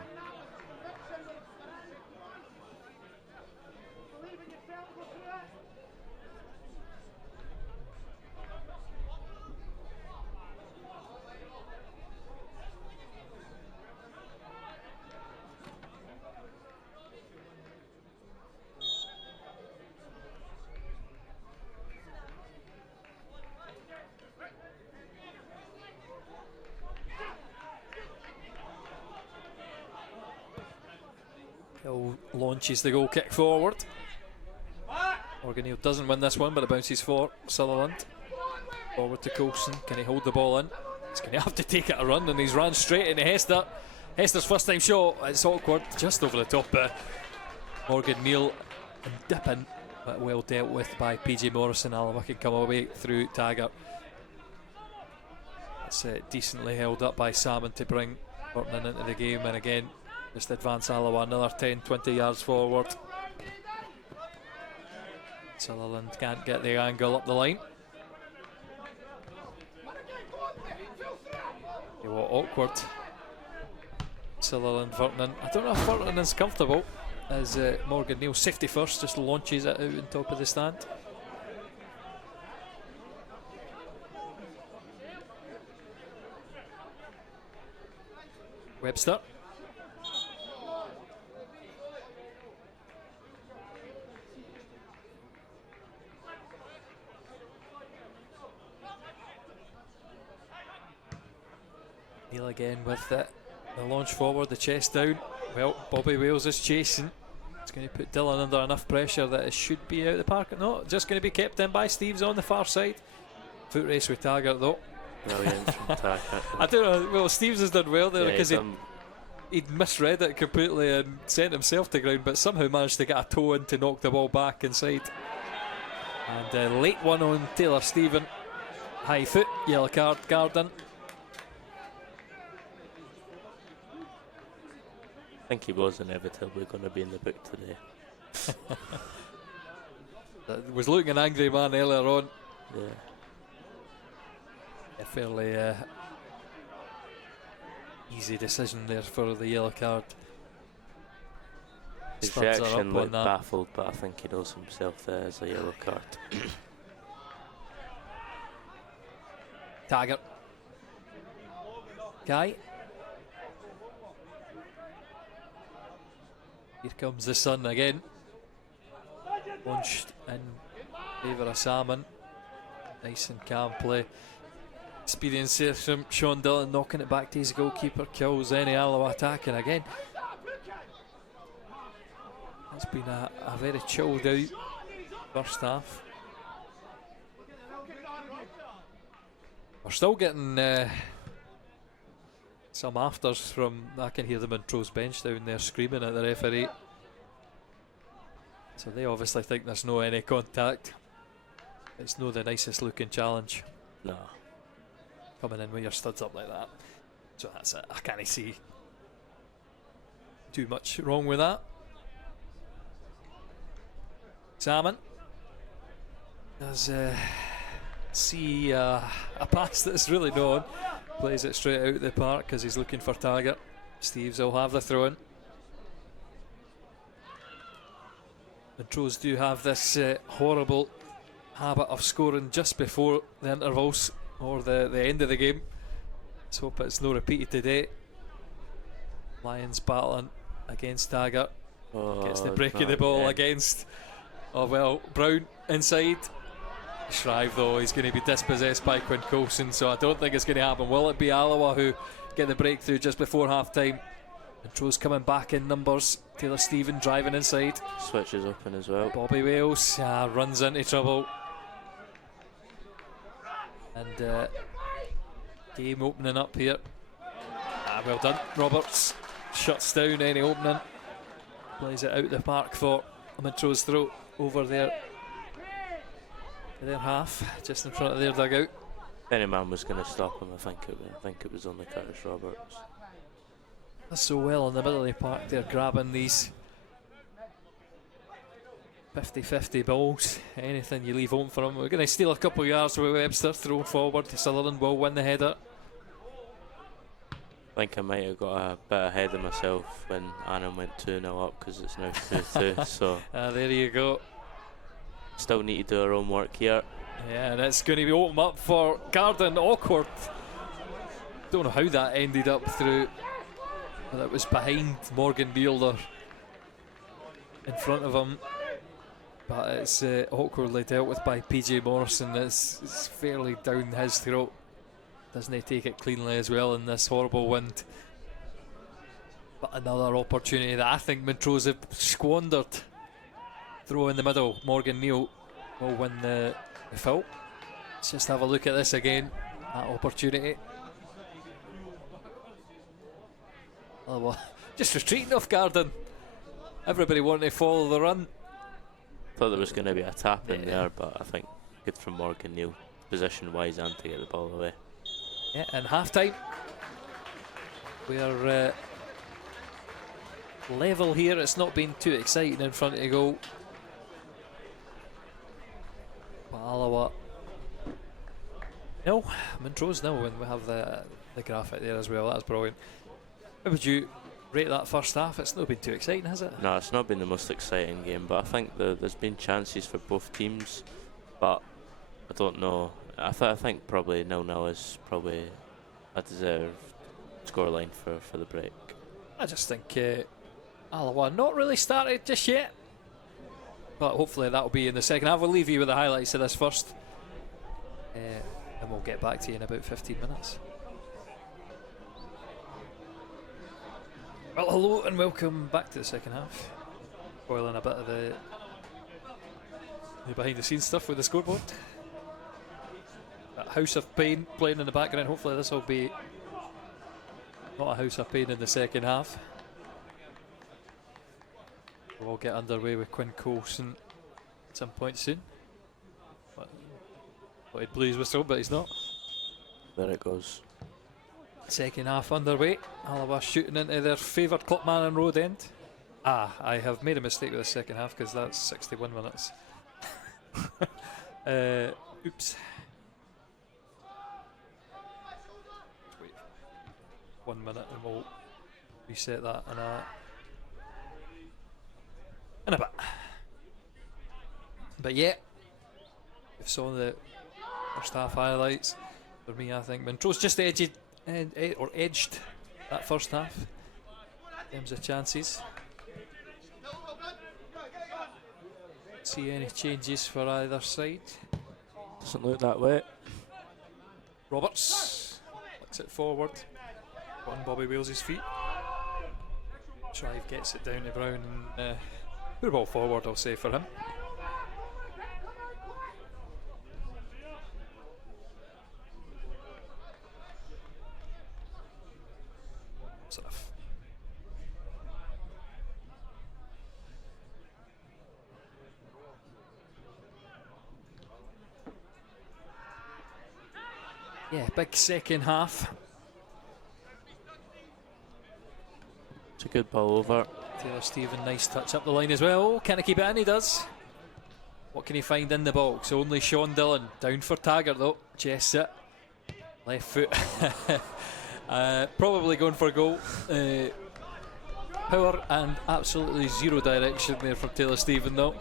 Launches the goal kick forward. Morgan Neal doesn't win this one, but it bounces for Sutherland. Forward to Coulson. Can he hold the ball in? He's going to have to take it a run, and he's ran straight into Hester. Hester's first time shot. It's awkward, just over the top. Morgan Neal and dipping, but well dealt with by PJ Morrison. Alaba can come away through Taggart. It's decently held up by Salmon to bring Burton into the game, and again just advance Alloa another 10-20 yards forward. Sutherland can't get the angle up the line. What awkward. Sutherland, Vernon. I don't know if Vernon is comfortable as Morgan Neal, safety first, just launches it out on top of the stand. Webster. Neal again with the launch forward, the chest down. Well, Bobby Wales is chasing. It's going to put Dillon under enough pressure that it should be out of the park. No, just going to be kept in by Steeves on the far side. Foot race with Taggart though. Brilliant from Taggart. I don't know, well, Steeves has done well there because he'd misread it completely and sent himself to ground, but somehow managed to get a toe in to knock the ball back inside. And a late one on Taylor Stephen. High foot, yellow card, Garden. I think he was inevitably going to be in the book today. Was looking an angry man earlier on. Yeah. A fairly easy decision there for the yellow card. His reaction looked baffled, but I think he knows himself there as a yellow card. Taggart. Guy. Here comes the sun again. Launched in favour of Salmon. Nice and calm play. Experience here from Sean Dillon, knocking it back to his goalkeeper. Kills any Alloa attacking again. It's been a very chilled out first half. We're still getting some afters from, I can hear the Montrose bench down there screaming at the referee. So they obviously think there's no any contact. It's no the nicest looking challenge. No. Coming in with your studs up like that. So that's it. I can't see too much wrong with that. Salmon does see a pass that's really known. Plays it straight out the park because he's looking for target. Steves will have the throw in. Montrose do have this horrible habit of scoring just before the intervals or the end of the game. Let's hope it's no repeated today. Lions battling against Taggart. Gets the break of the ball against, oh well, Brown inside. Shrive though, he's going to be dispossessed by Quinn Coulson, so I don't think it's going to happen. Will it be Alloa who get the breakthrough just before half time? Montrose coming back in numbers. Taylor Stephen driving inside. Switches open as well. Bobby Wales runs into trouble. And game opening up here. Well done. Roberts shuts down any opening. Plays it out the park for Montrose throw over there. Their half, just in front of their dugout. If any man was going to stop him, I think it was only Curtis Roberts. That's so well in the middle of the park. They're grabbing these 50-50 balls. Anything you leave open for them. We're going to steal a couple of yards with Webster. Throw forward. Sutherland will win the header. I think I might have got a bit ahead of myself when Annan went 2-0 up because it's now 2-2. So there you go. Still need to do our own work here. Yeah, and it's going to be open up for Garden. Awkward. Don't know how that ended up through. Well, it was behind Morgan Beelder in front of him. But it's awkwardly dealt with by PJ Morrison. It's fairly down his throat. Doesn't he take it cleanly as well in this horrible wind? But another opportunity that I think Montrose have squandered. Throw in the middle. Morgan Neal will win the foul. Let's just have a look at this again. That opportunity. Oh, well, just retreating off Garden. Everybody wanting to follow the run. Thought there was going to be a tap in there, but I think good from Morgan Neal, position wise and to get the ball away. Yeah, and half time. We're level here. It's not been too exciting in front of the goal. Alloa no, Montrose no, and we have the graphic there as well. That's brilliant. How would you rate that first half? It's not been too exciting, has it? No, it's not been the most exciting game, but I think there's been chances for both teams, but I don't know. I think probably 0-0 is probably a deserved scoreline for the break. I just think Alloa not really started just yet. But hopefully that'll be in the second half. We'll leave you with the highlights of this first. And we'll get back to you in about 15 minutes. Well, hello and welcome back to the second half. Spoiling a bit of the behind the scenes stuff with the scoreboard. That House of Pain playing in the background. Hopefully this will be not a House of Pain in the second half. We'll get underway with Quinn Coulson at some point soon. Played Blues whistle, but he's not. There it goes. Second half underway. Alloa shooting into their favoured Clubman and Road end. I have made a mistake with the second half because that's 61 minutes. Oops. Wait 1 minute and we'll reset that in a bit. But yeah, we saw the first half highlights. For me, I think Montrose just edged that first half in terms of chances. See any changes for either side. Doesn't look that way. Roberts flicks it forward on Bobby Wales's feet. Shrive gets it down to Brown and put the ball forward, I'll say, for him. Sort of. Yeah, big second half. It's a good ball over. Taylor Stephen, nice touch up the line as well. Can he keep it in? He does. What can he find in the box? Only Sean Dillon. Down for Taggart though. Chests it. Left foot. Probably going for goal. Power and absolutely zero direction there from Taylor Stephen though.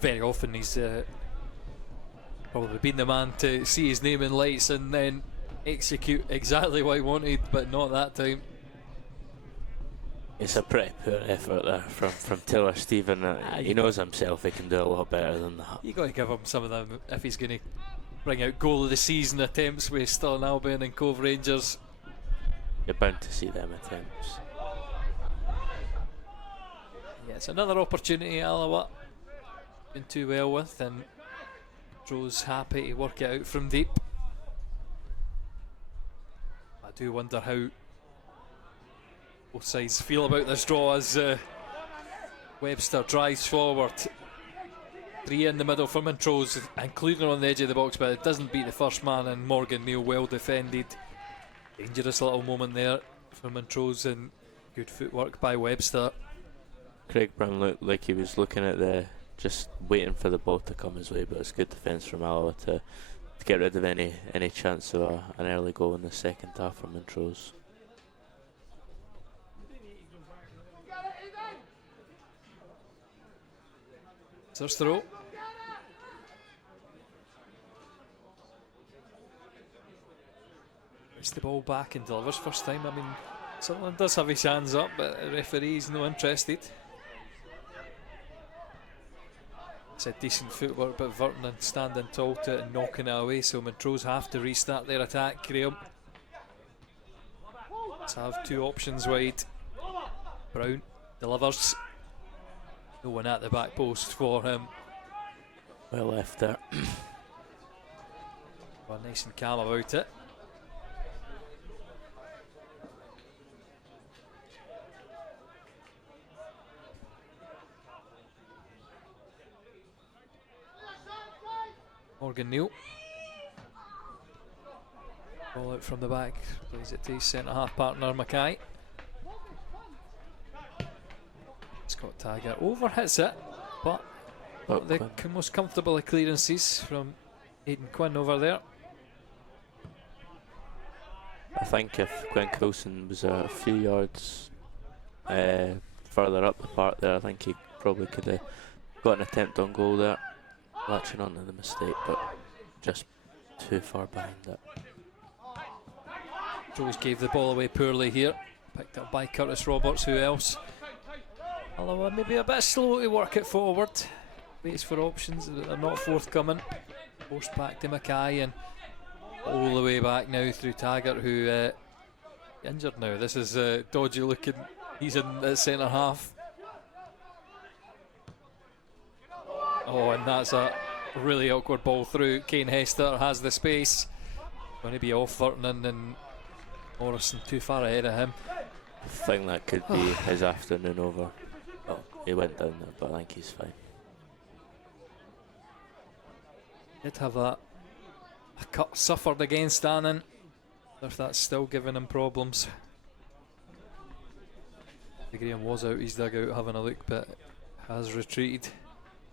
Very often he's probably been the man to see his name in lights and then execute exactly what he wanted, but not that time. It's a pretty poor effort there from Taylor Stephen. He knows himself he can do a lot better than that. You got to give him some of them if he's going to bring out goal of the season attempts with Stirling Albion and Cove Rangers. You're bound to see them attempts. Yeah, it's another opportunity Alloa been too well with, and Joe's happy to work it out from deep. I do wonder how both sides feel about this draw as Webster drives forward. 3 in the middle for Montrose, including on the edge of the box, but it doesn't beat the first man, and Morgan Neal well defended. Dangerous little moment there for Montrose and good footwork by Webster. Craig Brown looked like he was looking at just waiting for the ball to come his way, but it's good defence from Alloa to get rid of any chance of an early goal in the second half from Montrose. First throw. Gets the ball back and delivers first time. I mean, Sutherland does have his hands up, but the referee's no interested. It's a decent footwork, but Vernon standing tall to it and knocking it away, so Montrose have to restart their attack. Graham. Let's have 2 options wide. Brown delivers. No one at the back post for him. Well left there. Well, nice and calm about it. Morgan Neal. Ball out from the back. Plays it to his centre half partner Mackay. Scott Taggart overhits it, but the most comfortable of clearances from Aidan Quinn over there. I think if Gwen Coulson was a few yards further up the park there, I think he probably could have got an attempt on goal there, latching onto the mistake, but just too far behind it. Joes gave the ball away poorly here, picked up by Curtis Roberts. Who else? Although maybe a bit slow to work it forward. Waits for options that are not forthcoming. Forced back to Mackay and all the way back now through Taggart, who injured now. This is dodgy looking. He's in the centre half. Oh, and that's a really awkward ball through. Kane Hester has the space. Going to be off Vernon, and Morrison too far ahead of him. I think that could be his afternoon over. Oh, he went down there, but I think he's fine. Did have a cut suffered against Annan. If that's still giving him problems. Graham was out his dugout having a look, but has retreated.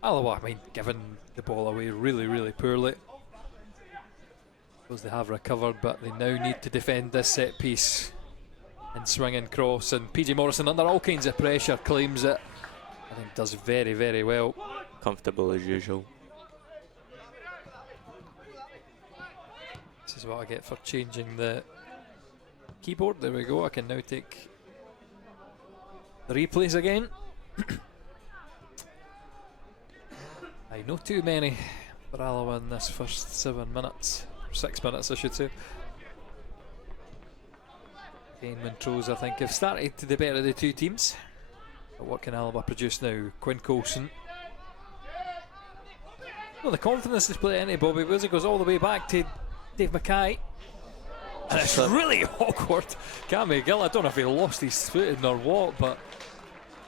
Alloa, I mean, giving the ball away really, really poorly. Suppose they have recovered, but they now need to defend this set piece. And swing and cross, and PJ Morrison under all kinds of pressure claims it. I think does very, very well. Comfortable as usual. This is what I get for changing the keyboard. There we go. I can now take the replays again. Aye, not too many for Alloa in this first 7 minutes. 6 minutes, I should say. Again, Montrose, I think, have started to the better of the two teams. But what can Alloa produce now? Quinn Coulson. Well, the confidence display into Bobby Wills. It goes all the way back to Dave Mackay. And it's really awkward. Cam McGill, I don't know if he lost his footing or what, but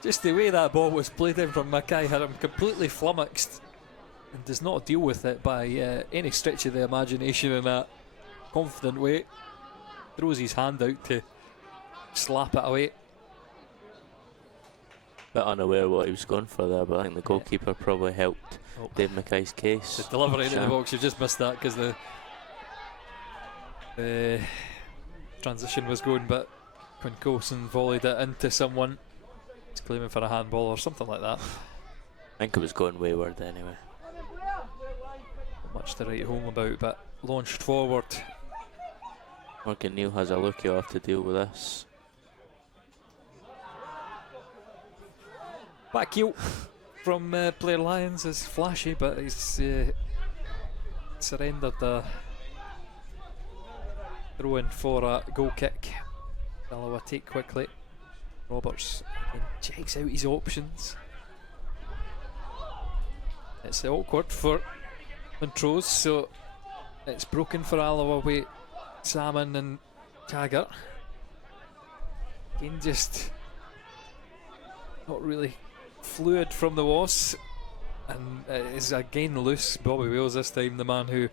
just the way that ball was played in from Mackay had him completely flummoxed and does not deal with it by any stretch of the imagination in that confident way. Throws his hand out to slap it away. Bit unaware what he was going for there, but I think the goalkeeper probably helped Dave Mackay's case. The delivery into the box, you just missed that because the transition was going, but Quinn Coulson volleyed it into someone. He's claiming for a handball or something like that. I think it was going wayward anyway. Not much to write home about, but launched forward. Morgan Neal has a look, he'll have to deal with this. Back heel from Blair Lyons is flashy, but he's surrendered the throw in for a goal kick. Alloa take quickly. Roberts again checks out his options. It's awkward for Montrose, so it's broken for Alloa with Salmon and Taggart. Again, just not really fluid from the Wasps, and is again loose. Bobby Wills this time, the man who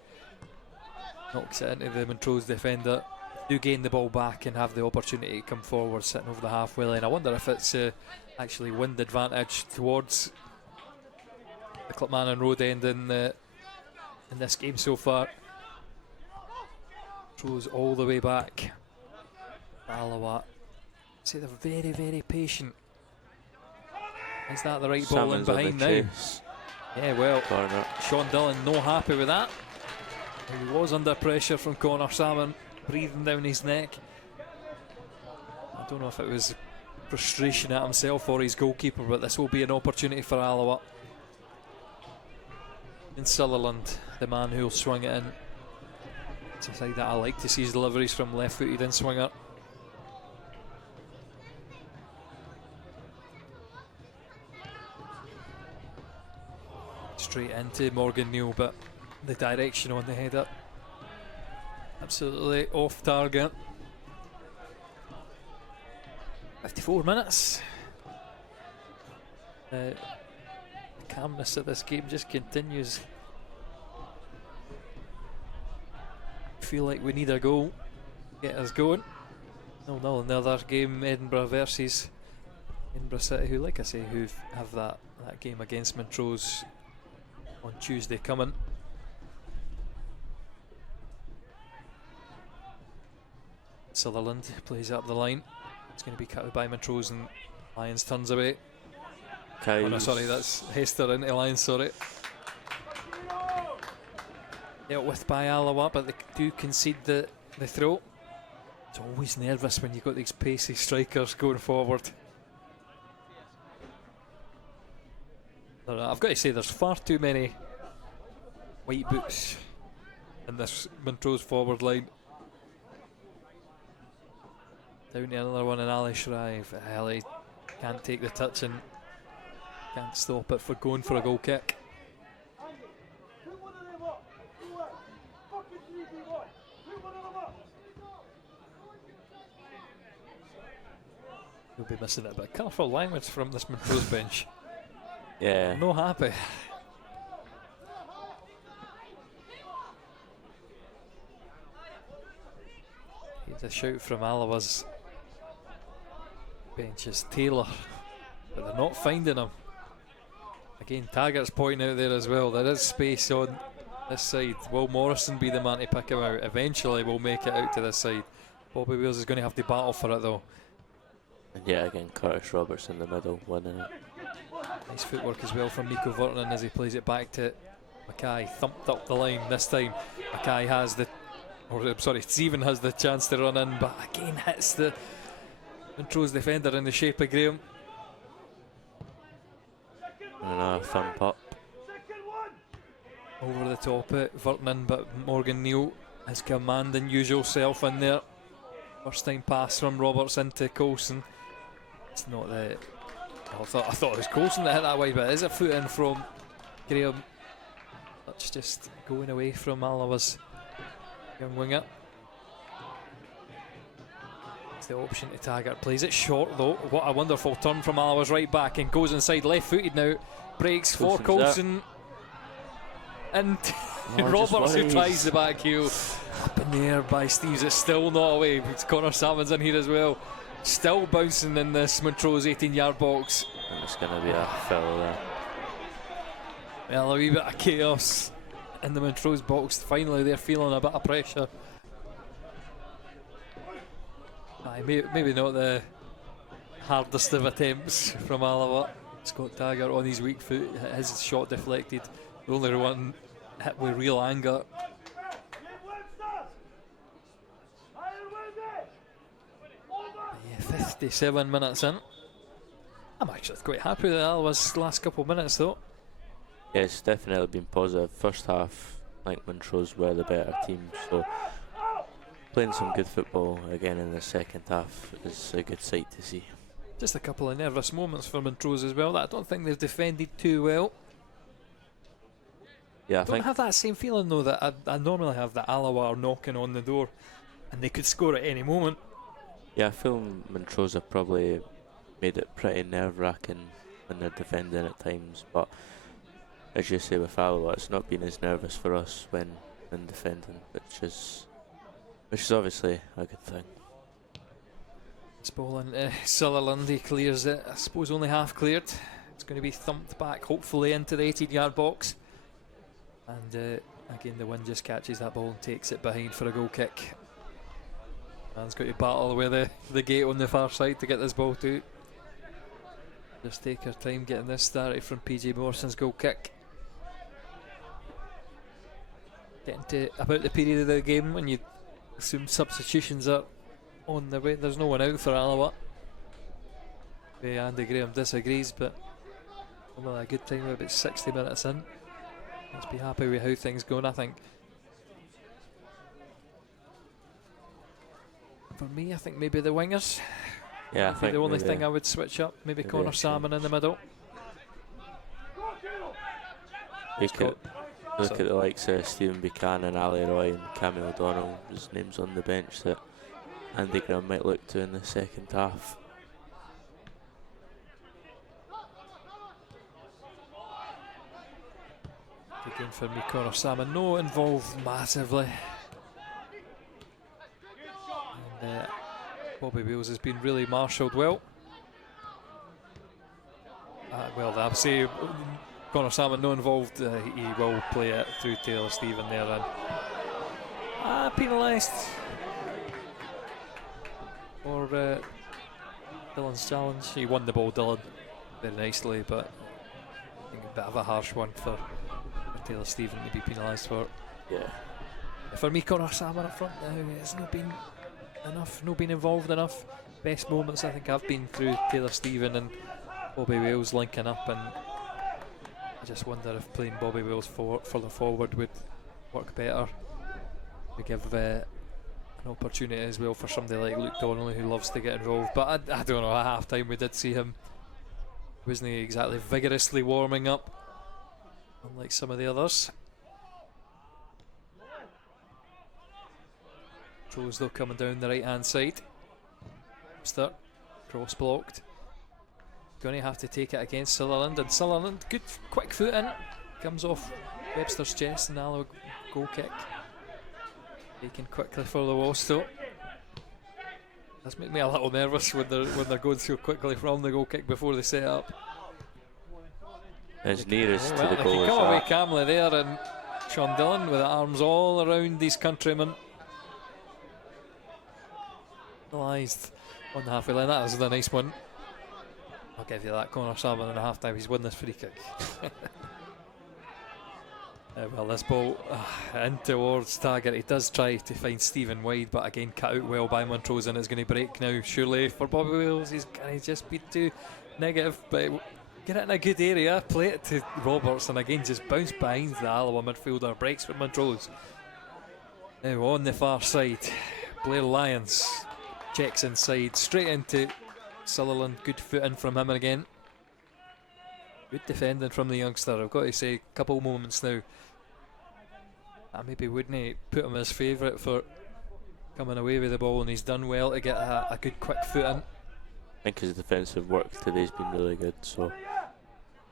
knocks it into the Montrose defender. Do gain the ball back and have the opportunity to come forward, sitting over the halfway line. I wonder if it's actually wind advantage towards the Clackmannan Road end in this game so far. Throws all the way back. Alloa, say they're very, very patient. Is that the right ball in behind now? Yeah, well, Corner. Sean Dillon no happy with that. He was under pressure from Connor Salmon, breathing down his neck. I don't know if it was frustration at himself or his goalkeeper, but this will be an opportunity for Alloa. And Sutherland, the man who'll swing it in. It's a side that I like to see his deliveries from left-footed in swinger. Straight into Morgan Neal, but the direction on the header absolutely off target. 54 minutes. The calmness of this game just continues. Feel like we need a goal to get us going. 0-0 another game, Edinburgh versus Edinburgh City, who, like I say, who have that game against Montrose on Tuesday coming. Sutherland plays up the line. It's going to be cut out by Montrose and Lyons turns away. Oh no, sorry, that's Hester into Lyons, sorry. Dealt with by Alloa, but they do concede the throw. It's always nervous when you've got these pacey strikers going forward. I've got to say, there's far too many white boots in this Montrose forward line. Down to another one in Ali Shrive. Ali can't take the touch and can't stop it for going for a goal kick. You'll be missing it, but colourful language from this Montrose bench. Yeah. No happy. Here's a shout from Alloa's benches. Taylor, but they're not finding him. Again, Taggart's pointing out there as well. There is space on this side. Will Morrison be the man to pick him out? Eventually we'll make it out to this side. Bobby Wills is going to have to battle for it though. And yeah, again, Curtis Roberts in the middle, winning it. Nice footwork as well from Nico Vernon as he plays it back to Mackay. Thumped up the line this time. Mackay has the, or I'm sorry, Stephen has the chance to run in, but again hits the Montrose defender in the shape of Graham. And a thump up. over the top it. Vernon, but Morgan Neal, his commanding usual self in there. First time pass from Roberts into Coulson. It's not the. I thought it was Coulson that hit that wide, but it is a foot in from Graham. That's just going away from Alloa's young winger. It's the option to Taggart. Plays it short though. What a wonderful turn from Alloa's right back and goes inside, left footed now. Breaks for Coulson. And Roberts who tries the back heel. Up in the air by Steves. It's still not away. It's Connor Salmon's in here as well. Still bouncing in this Montrose 18-yard box. And it's going to be a foul there. Well, a wee bit of chaos in the Montrose box. Finally, they're feeling a bit of pressure. Aye, maybe not the hardest of attempts from Alloa. Scott Taggart on his weak foot. His shot deflected. The only one hit with real anger. Yeah, 57 minutes in. I'm actually quite happy with Alloa's last couple of minutes though. Yeah, it's definitely been positive. First half, I think Montrose were the better team, so playing some good football again in the second half is a good sight to see. Just a couple of nervous moments for Montrose as well. I don't think they've defended too well. Yeah, I don't have that same feeling though that I normally have, that Alloa are knocking on the door and they could score at any moment. Yeah, I feel Montrose have probably made it pretty nerve-wracking when they're defending at times, but as you say with Alloa, it's not been as nervous for us when defending, which is obviously a good thing. It's ball into Sutherland, he clears it. I suppose only half cleared. It's going to be thumped back, hopefully into the 18-yard box. And again, the wind just catches that ball and takes it behind for a goal kick. Man's got to battle with the gate on the far side to get this ball to. Just take our time getting this started from PJ Morrison's goal kick. Getting to about the period of the game when you assume substitutions are on the way. There's no one out for Alloa. Andy Graham disagrees, but only a good time, about 60 minutes in. Let's be happy with how things going, I think. For me, I think maybe the wingers. Yeah, I think the only thing I would switch up. Maybe Connor Salmon in the middle. You could look at the likes of Stephen Buchanan, Ali Roy and Camille O'Donnell. There's names on the bench that Andy Graham might look to in the second half. Again for me, Connor Salmon, no involved massively. And Bobby Wales has been really marshalled well. Well, I'll say Connor Salmon no involved. He will play it through Taylor Stephen there and penalised for Dylan's challenge. He won the ball, Dylan, very nicely, but I think a bit of a harsh one for Taylor Stephen to be penalised for. Yeah. For me, Connor Salmon up front now has not been enough, not been involved enough. Best moments I think have been through Taylor Stephen and Bobby Wales linking up, and I just wonder if playing Bobby Wales further forward would work better. To give an opportunity as well for somebody like Luke Donnelly who loves to get involved. But I don't know, at half time we did see him, wasn't he exactly vigorously warming up, unlike some of the others. Throws though coming down the right hand side. Webster, cross blocked. Going to have to take it against Sutherland, and Sutherland, good quick foot in, comes off Webster's chest, and Alloa goal kick. Taken quickly for the wall still. Does make me a little nervous when they're going so quickly from the goal kick before they set up. As nearest to the If goal you as come away that. calmly there, and Sean Dillon with the arms all around his countrymen. Penalised on the halfway line. That was a nice one. I'll give you that. Connor Salmon in the half time. He's won this free kick. Well, this ball in towards Taggart. He does try to find Stephen wide, but again cut out well by Montrose, and it's going to break now. Surely for Bobby Wales, he's going to just be too negative, but Get it in a good area, play it to Roberts, and again just bounce behind the Alloa midfielder, breaks with Montrose. Now on the far side, Blair Lyons checks inside, straight into Sutherland. Good foot in from him again. Good defending from the youngster, I've got to say. A couple of moments now that maybe wouldn't put him as favourite for coming away with the ball, and he's done well to get a good quick foot in. I think his defensive work today's been really good, so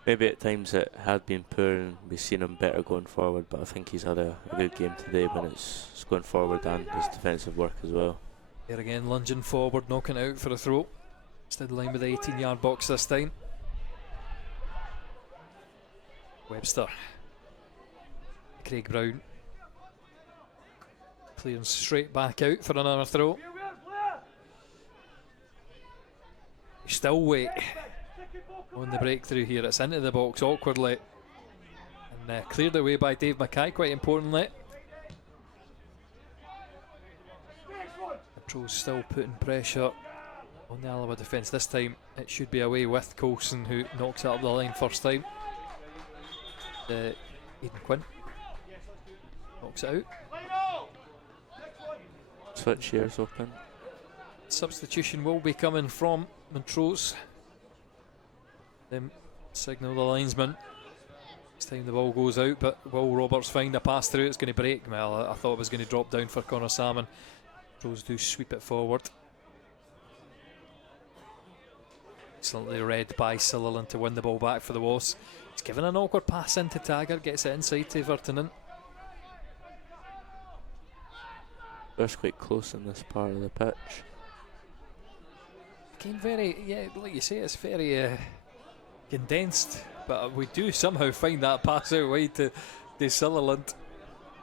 maybe at times it had been poor and we've seen him better going forward, but I think he's had a good game today when it's going forward and his defensive work as well. There again, lunging forward, knocking it out for a throw. Stood line with the 18-yard box this time. Webster. Craig Brown. Clearing straight back out for another throw. Still wait on the breakthrough here. It's into the box awkwardly and cleared away by Dave Mackay, quite importantly. Montrose still putting pressure on the Alloa defence. This time it should be away with Coulson, who knocks it up the line first time. Aidan Quinn knocks it out. Switch here's open. Substitution will be coming from Montrose. Them signal the linesman. This time the ball goes out, but will Roberts find a pass through? It's going to break. Well, I thought it was going to drop down for Connor Salmon. Montrose do sweep it forward. Excellently read by Sutherland to win the ball back for the Wasps. He's given an awkward pass into Taggart, gets it inside to Virtanen. They're quite close in this part of the pitch. Again, very, like you say, it's very condensed, but we do somehow find that pass out wide to Sutherland.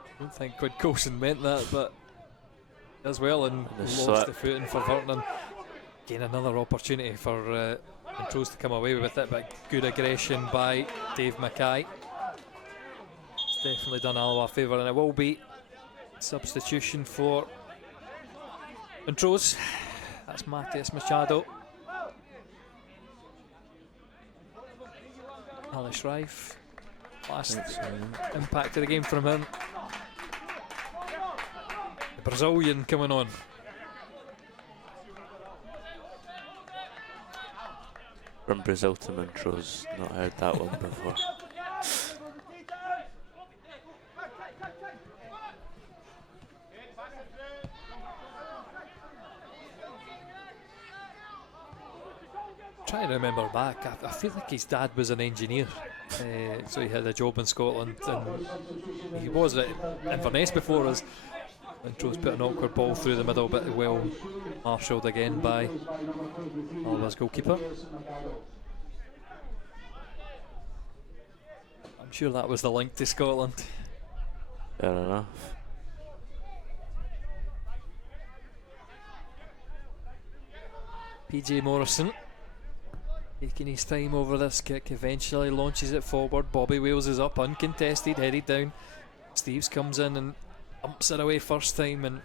I don't think Quinn Coulson meant that, but does well and lost the footing for Virtanen. Again, another opportunity for Montrose to come away with it, but good aggression by Dave Mackay. It's definitely done Alloa a favour, and it will be substitution for Montrose. That's Matias Machado. Alice Rife. Last impact of the game from him. The Brazilian coming on. From Brazil to Montrose, not heard that one before. Trying to remember back, I feel like his dad was an engineer, so he had a job in Scotland, and he was at Inverness before us. Montrose put an awkward ball through the middle, but well marshalled again by Alva's goalkeeper. I'm sure that was the link to Scotland. Fair enough. PJ Morrison taking his time over this kick, eventually launches it forward. Bobby Wales is up, uncontested, headed down. Steves comes in and umps it away first time, and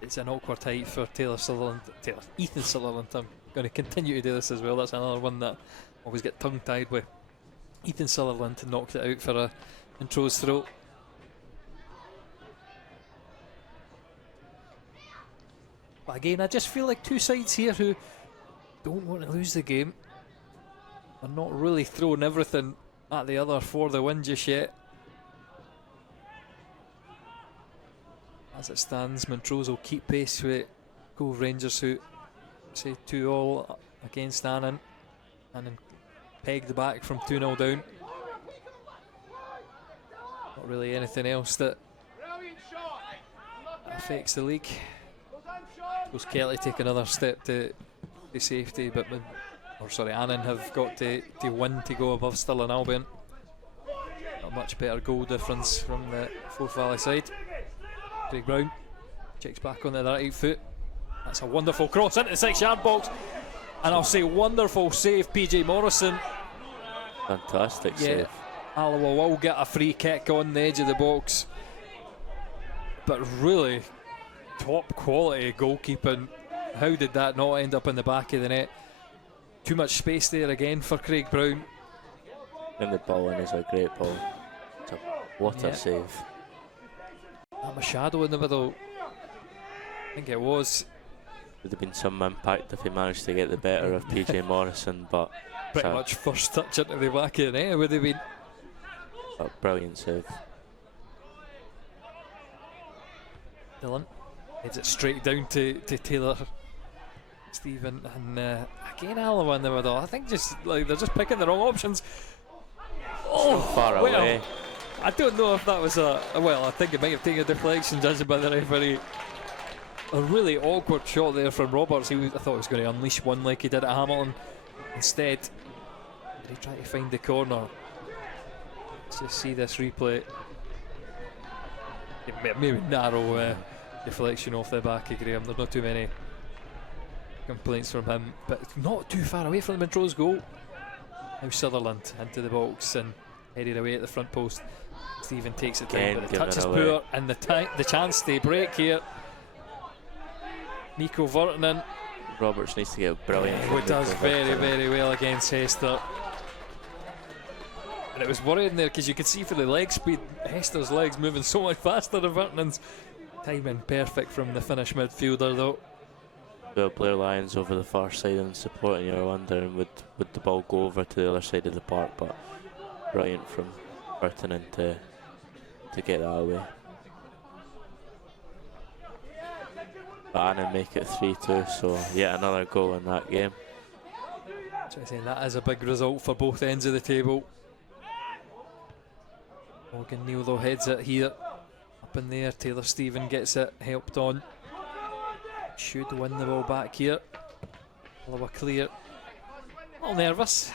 it's an awkward height for Ethan Sutherland. I'm going to continue to do this as well. That's another one that I always get tongue-tied with. Ethan Sutherland knocked it out for a Montrose throw. But again, I just feel like two sides here who don't want to lose the game. They're not really throwing everything at the other for the win just yet. As it stands, Montrose will keep pace with Cove Rangers, who say 2-2 against Annan. Annan pegged back from 2-0 down. Not really anything else that affects the league. Suppose Kelly take another step to safety, but Annan have got to win to go above Stirling Albion. A much better goal difference from the Forth Valley side. Craig Brown checks back onto the right foot. That's a wonderful cross into the 6-yard box, and I'll say wonderful save, PJ Morrison. Fantastic save. Alloa will get a free kick on the edge of the box, but really top quality goalkeeping. How did that not end up in the back of the net? Too much space there again for Craig Brown. think the ball in is a great ball. What a save. I'm a shadow in the middle. I think it was. Would have been some impact if he managed to get the better of PJ Morrison, but Pretty much first touch into the back of the net, it would have been. A brilliant save. Dillon heads it straight down to Taylor Stephen, and again Alloa in the middle. I think just like they're just picking the wrong options. Oh, far away. I don't know if that was well, I think it might have taken a deflection judged by the referee. A really awkward shot there from Roberts. I thought he was going to unleash one like he did at Hamilton. Instead, did he try to find the corner? Let's just see this replay. Maybe narrow deflection off the back of Graham. There's not too many complaints from him, but not too far away from the Montrose goal. Now Sutherland into the box and headed away at the front post. Stephen takes it down, but the touch is poor, and the chance to break here. Nico Vertanen. Roberts needs to get brilliant. He does very well against Hester. And it was worrying there because you could see for the leg speed, Hester's legs moving so much faster than Vertanen's. Timing perfect from the Finnish midfielder though. Well, Blair Lyons over the far side and supporting, you're wondering would the ball go over to the other side of the park, but brilliant from Vertanen to get that away. And make it 3-2, so yet another goal in that game. So I say that is a big result for both ends of the table. Morgan Neal though heads it here, up in there. Taylor Stephen gets it helped on. Should win the ball back here. Alloa clear. A little nervous.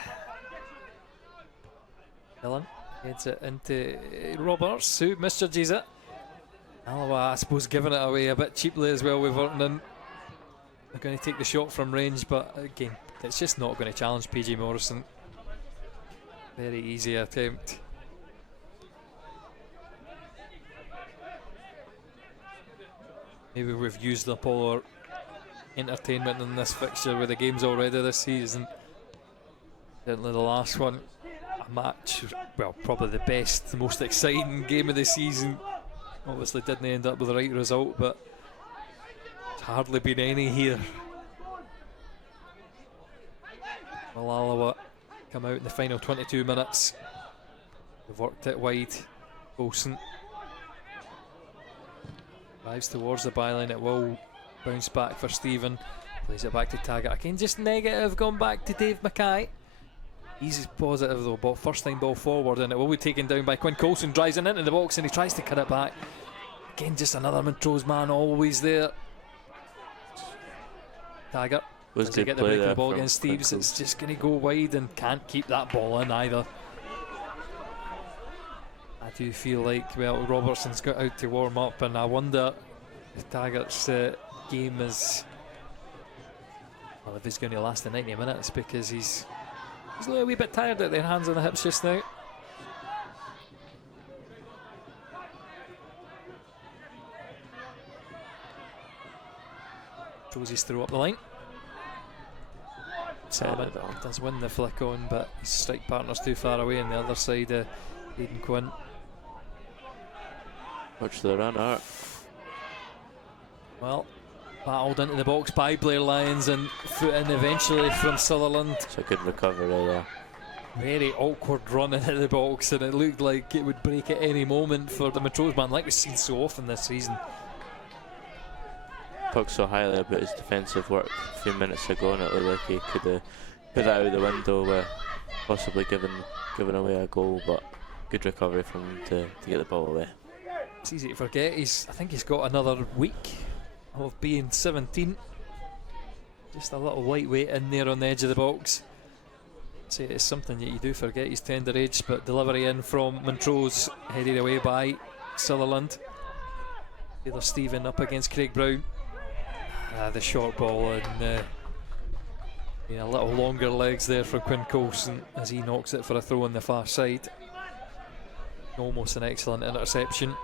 Dillon heads it into Roberts, who misjudges it. Alloa, I suppose, giving it away a bit cheaply as well with Vertanen. They're going to take the shot from range, but again, it's just not going to challenge PJ Morrison. Very easy attempt. Maybe we've used up all our entertainment in this fixture with the games already this season. Certainly the last one, a match, well, probably the best, the most exciting game of the season. Obviously didn't end up with the right result, but there's hardly been any here. Well, Alloa come out in the final 22 minutes. They've worked it wide. Olsen drives towards the byline. It will bounce back for Stephen. Plays it back to Taggart. Again, just negative, gone back to Dave Mackay. He's positive though, but first time ball forward, and it will be taken down by Quinn Coulson. Drives it into the box and he tries to cut it back. Again, just another Montrose man always there. Taggart does he get the break of the ball against Steves? It's just going to go wide and can't keep that ball in either. I do feel like, well, Robertson's got out to warm up, and I wonder if Taggart's game is, well, if he's going to last the 90 minutes, because he's a little wee bit tired out there, hands on the hips just now. Josie's throw up the line. Salmon does win the flick on, but his strike partner's too far away on the other side. Aidan Quinn. Watch the run out. Well, battled into the box by Blair Lyons and foot in eventually from Sutherland. It's a good recovery there. Very awkward run into the box, and it looked like it would break at any moment for the Montrose man, like we've seen so often this season. Talked so highly about his defensive work a few minutes ago, and it looked like he could have put that out the window with possibly giving away a goal, but good recovery from him to get the ball away. It's easy to forget, I think he's got another week of being 17. Just a little lightweight in there on the edge of the box. Say it's something that you do forget, his tender age, but delivery in from Montrose, headed away by Sutherland. Taylor Stephen up against Craig Brown. The short ball and a little longer legs there from Quinn Coulson as he knocks it for a throw on the far side. Almost an excellent interception.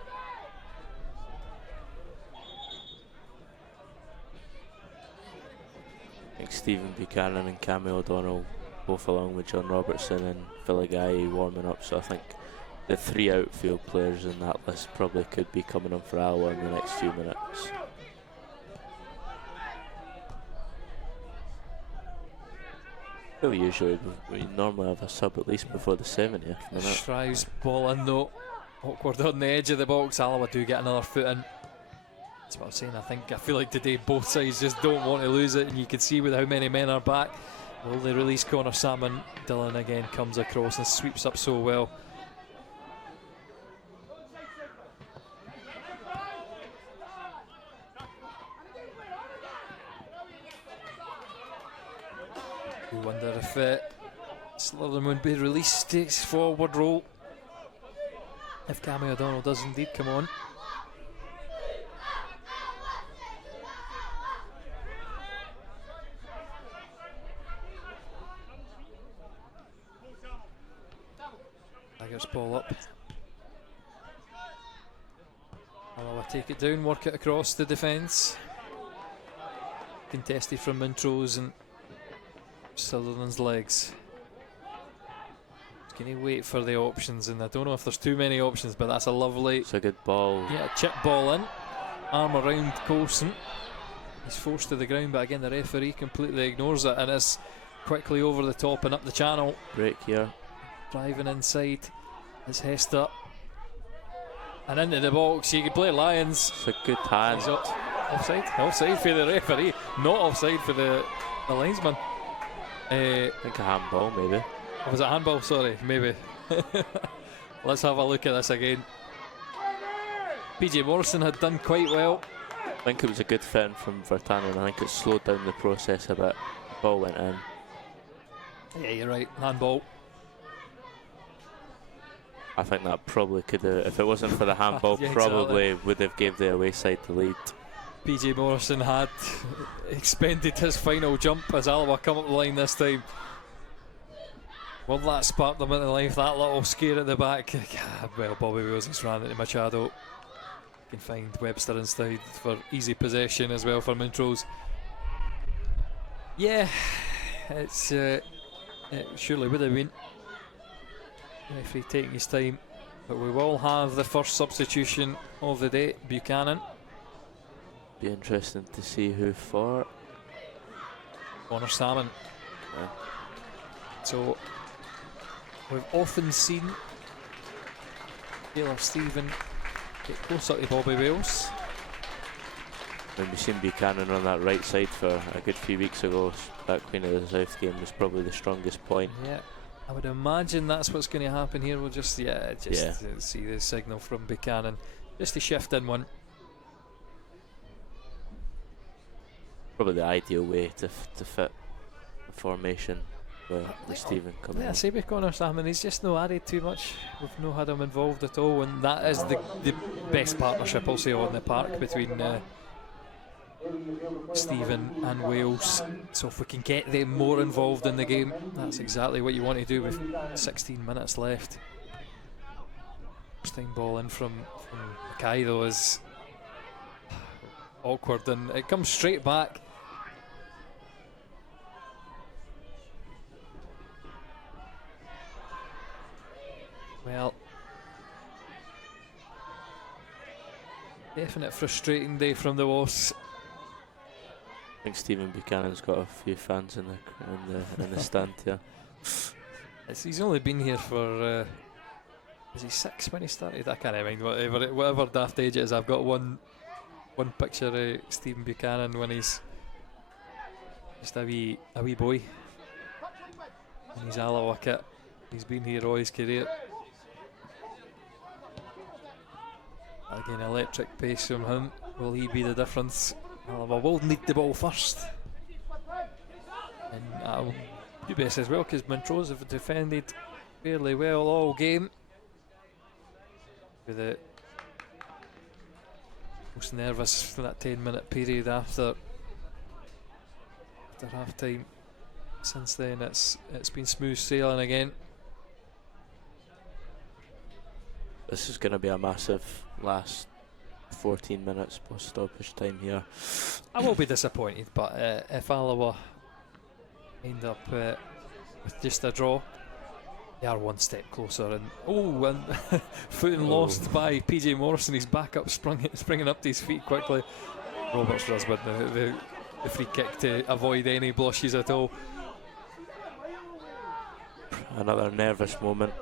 I think Stephen Buchanan and Cammy O'Donnell both along with John Robertson and Viligai warming up. So I think the 3 outfield players in that list probably could be coming on for Alloa in the next few minutes. Well, usually we normally have a sub at least before the 70th minute. Shrive's ball in though. Awkward on the edge of the box. Alloa do get another foot in. That's what I'm saying. I feel like today both sides just don't want to lose it, and you can see with how many men are back. Will they release Connor Salmon? Dillon again comes across and sweeps up so well. We wonder if Slitherman would be released, takes forward roll. If Cammy O'Donnell does indeed come on. Tigers ball up. Alloa take it down, work it across the defence. Contested from Montrose and Sutherland's legs. Can he wait for the options? And I don't know if there's too many options, but that's a lovely. It's a good ball. Yeah, chip ball in. Arm around Coulson. He's forced to the ground, but again the referee completely ignores it and is quickly over the top and up the channel. Break here. Driving inside is Hester. And into the box. You can play Lyons. It's a good hand. He's offside. Offside for the referee. Not offside for the linesman. I think a handball maybe. Was it handball? Sorry, maybe. Let's have a look at this again. PJ Morrison had done quite well. I think it was a good fit in from Virtanen. I think it slowed down the process a bit. The ball went in. Yeah, you're right. Handball. I think that probably could have, if it wasn't for the handball, Yeah, probably exactly. would have gave the away side the lead. PJ Morrison had expended his final jump as Alloa come up the line this time. Will that spark them into life? That little scare at the back. Well, Bobby Wills has ran into Machado. Can find Webster inside for easy possession as well for Montrose. Yeah, it's it surely would have been. Referee taking his time, but we will have the first substitution of the day. Buchanan. Be interesting to see who for. Connor Salmon. Yeah. So we've often seen Taylor Stephen get closer to Bobby Wales. And we've seen Buchanan on that right side for a good few weeks ago. That Queen of the South game was probably the strongest point. Yeah, I would imagine that's what's going to happen here. We'll just see the signal from Buchanan just to shift in one. Probably the ideal way to fit the formation with Stephen coming Yeah, in. say with Connor Salmon, he's just no added too much. We've no had him involved at all, and that is the best partnership I'll say on the park between Stephen and Wales. So if we can get them more involved in the game, that's exactly what you want to do with 16 minutes left. First time ball in from Mackay though is awkward, and it comes straight back. Well, definite frustrating day from the Wasps. I think Stephen Buchanan's got a few fans in the stand here. He's only been here for is he 6 when he started? I can't mind. Whatever daft age it is, I've got one picture of Stephen Buchanan when he's just a wee boy. And he's Alloa kit. He's been here all his career. Again, electric pace from him. Will he be the difference? Alloa will need the ball first. And that'll do best as well because Montrose have defended fairly well all game. With it most nervous for that 10-minute period after half time. Since then it's been smooth sailing again. This is going to be a massive last 14 minutes post stoppage time here. I will be disappointed, but if Alloa end up with just a draw. They are one step closer, and footing lost by PJ Morrison. He's back up, springing up to his feet quickly. Roberts does win the free kick to avoid any blushes at all. Another nervous moment.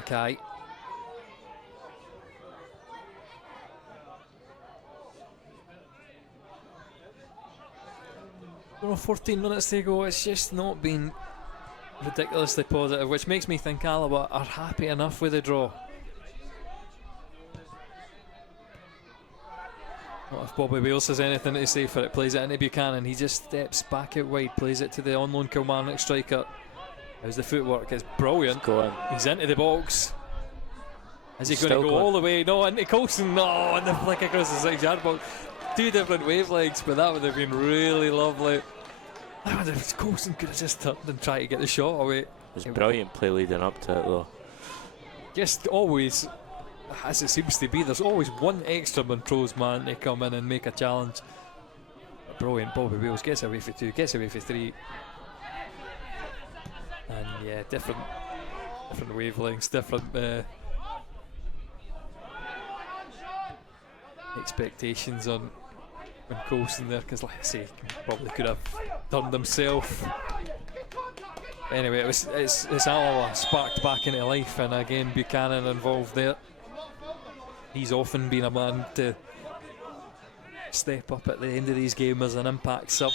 Okay. Well, 14 minutes to go. It's just not been ridiculously positive, which makes me think Alaba are happy enough with the draw. What if Bobby Wales has anything to say for it? Plays it into Buchanan. He just steps back out wide, plays it to the on loan Kilmarnock striker. How's the footwork? It's brilliant. He's into the box. Is he going to go all the way? No, into Coulson. No, and the flick across the 6-yard box. Two different wavelengths, but that would have been really lovely. Coulson could have just turned and tried to get the shot away. It was brilliant play leading up to it, though. Just always, as it seems to be, there's always one extra Montrose man to come in and make a challenge. Brilliant. Bobby Wales gets away for 2, gets away for 3. And yeah, different wavelengths, different expectations on Coulson there, because like I say, he probably could have turned himself. Anyway, it's Alaba sparked back into life, and again Buchanan involved there. He's often been a man to step up at the end of these games as an impact sub.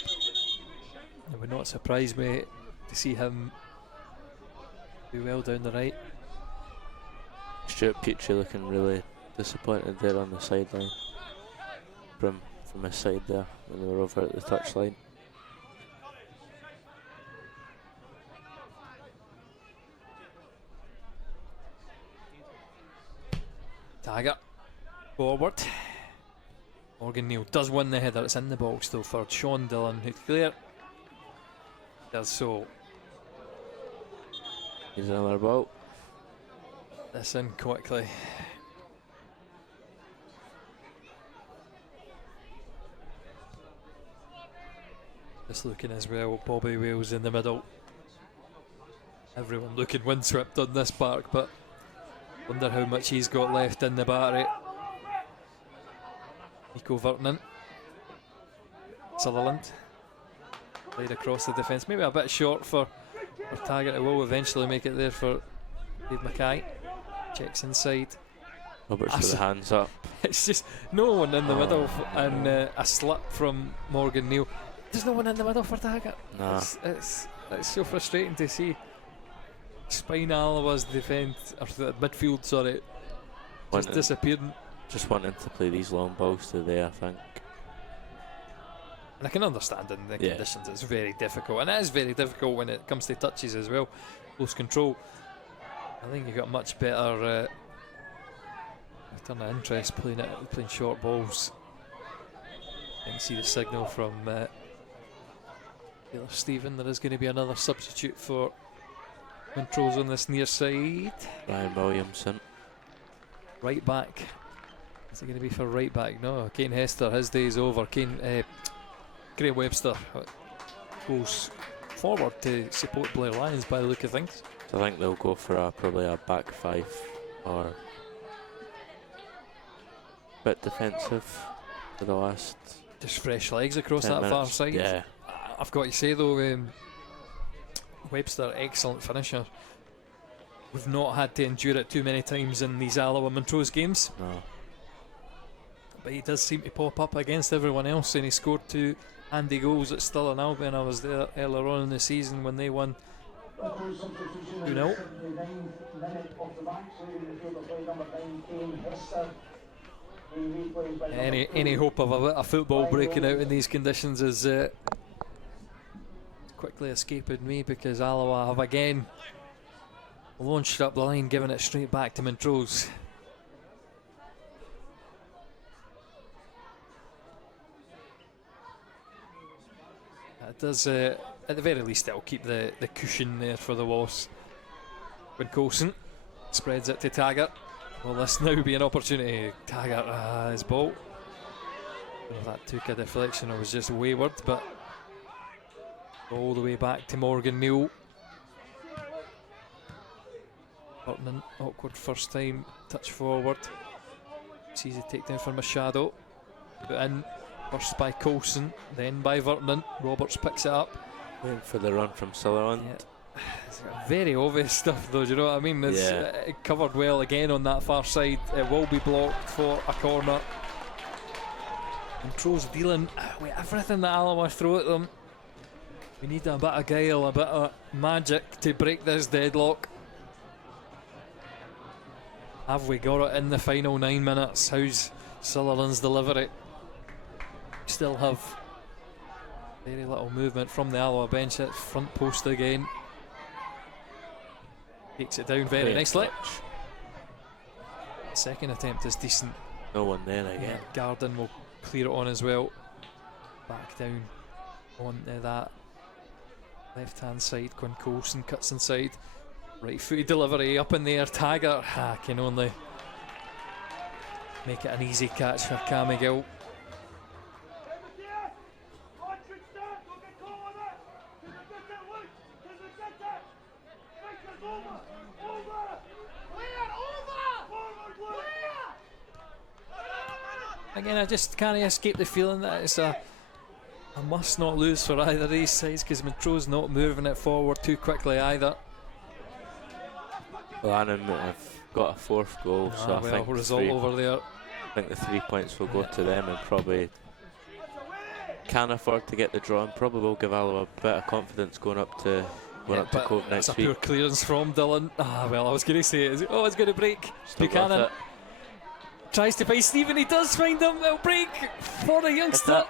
It would not surprise me to see him do well down the right. Stuart Petrie looking really disappointed there on the sideline from his side there when they were over at the touchline. Taggart forward. Morgan Neal does win the header. It's in the box though for Sean Dillon, who clear does so. Here's another ball. This in quickly. Just looking as well, Bobby Wales in the middle. Everyone looking windswept on this park, but wonder how much he's got left in the battery. Nico Vernon. Sutherland. Played across the defence. Maybe a bit short for Taggart. It will eventually make it there for Dave Mackay. Checks inside. Roberts with the hands up. It's just no one in the middle, and a slip from Morgan Neal. There's no one in the middle for Taggart. Nah. It's so frustrating to see. Spine Alaba's defence, or the midfield, sorry, just disappearing. Just wanting to play these long balls to there, I think. And I can understand in the conditions it's very difficult, and it is very difficult when it comes to touches as well. Close control. I think you've got much better return of interest playing short balls. You can see the signal from Taylor Stephen. There is going to be another substitute for Montrose on this near side. Ryan Williamson. Right back. Is it going to be for right back? No, Kane Hester, his day's over. Graham Webster goes forward to support Blair Lyons by the look of things. So I think they'll go for probably a back 5 or a bit defensive for the last. Just fresh legs across that minutes. far side. Yeah. I've got to say though, Webster, excellent finisher. We've not had to endure it too many times in these Alloa Montrose games. No. But he does seem to pop up against everyone else, and he scored 2 handy goals at Stirling Albion. I was there earlier on in the season when they won 2-0. Any hope of a football breaking out in these conditions is quickly escaping me, because Alloa have again launched up the line, giving it straight back to Montrose. It does, at the very least, it'll keep the cushion there for the loss. When Coulson spreads it to Taggart, will this now be an opportunity? Taggart, his ball. Well, that took a deflection or was just wayward, but all the way back to Morgan Neal. Vernon, awkward first time, touch forward. It's easy to take down for Machado. Put in, first by Coulson, then by Vernon. Roberts picks it up. Waiting for the run from Sutherland. Yeah. It's very obvious stuff though, do you know what I mean? It's covered well again on that far side. It will be blocked for a corner. Montrose dealing with everything that Alloa throw at them. We need a bit of guile, a bit of magic to break this deadlock. Have we got it in the final 9 minutes? How's Sutherland's delivery? Still have very little movement from the Alloa bench at front post again. Takes it down very nicely. Second attempt is decent. No one there again. Garden will clear it on as well. Back down onto that left hand side when Coulson cuts inside. Right footed delivery up in the air. Taggart can only make it an easy catch for Cammy Gill. Again, I just can't escape the feeling that it's a must not lose for either of these sides, because Montrose not moving it forward too quickly either. Well, Annan have got a 4th goal, so I think result over there. I think the 3 points will go to them, and probably can afford to get the draw, and probably will give Alloa a bit of confidence going up to Cove next week. That's a poor clearance from Dillon. Well, I was going to say, it's going to break. Buchanan tries to find Stephen. He does find him. It'll break for the youngster.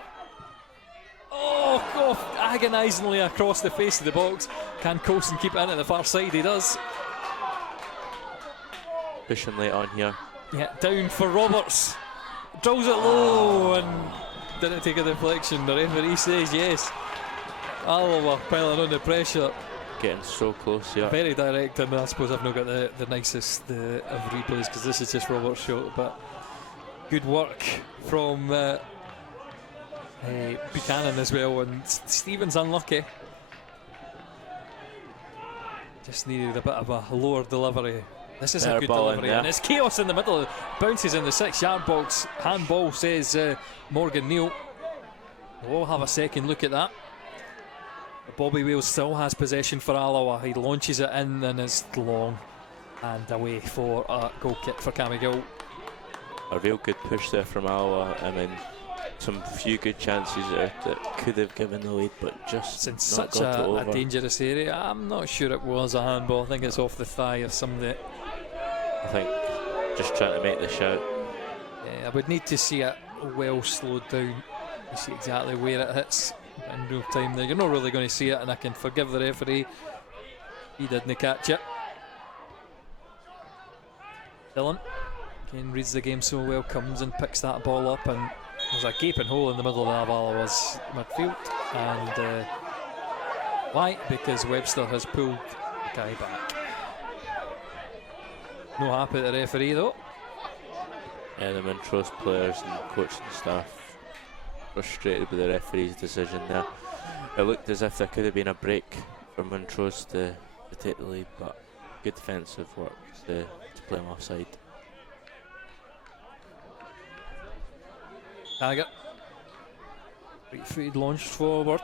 Oh, agonisingly across the face of the box. Can Coulson keep it in at the far side? He does. Pushing late on here. Yeah, down for Roberts. Drills it low and didn't take a deflection. The referee says yes. Alloa piling on the pressure. Getting so close, yeah. Very direct, and I suppose I've not got the nicest of replays because this is just Roberts' shot, but good work from Buchanan as well, and Stephen's unlucky. Just needed a bit of a lower delivery. This is a good delivery, and it's chaos in the middle. Bounces in the 6-yard box. Handball, says Morgan Neal. We'll have a second look at that. Bobby Wales still has possession for Alloa. He launches it in and it's long and away for a goal kick for Cammy Gill. A real good push there from Alloa. I mean, some few good chances there that could have given the lead, but just it's in such a dangerous area. I'm not sure it was a handball. I think it's off the thigh of somebody. I think just trying to make the shout. Yeah, I would need to see it well slowed down to see exactly where it hits in real time there. You're not really going to see it, and I can forgive the referee. He didn't catch it. Dillon again reads the game so well, comes and picks that ball up, and there's a gaping hole in the middle of Alloa's midfield. And why? Because Webster has pulled the guy back. No happy at the referee though. Yeah, the Montrose players and coaching staff frustrated with the referee's decision there. It looked as if there could have been a break for Montrose to take the lead, but good defensive work to play him offside. Taggart. Right footed, launched forward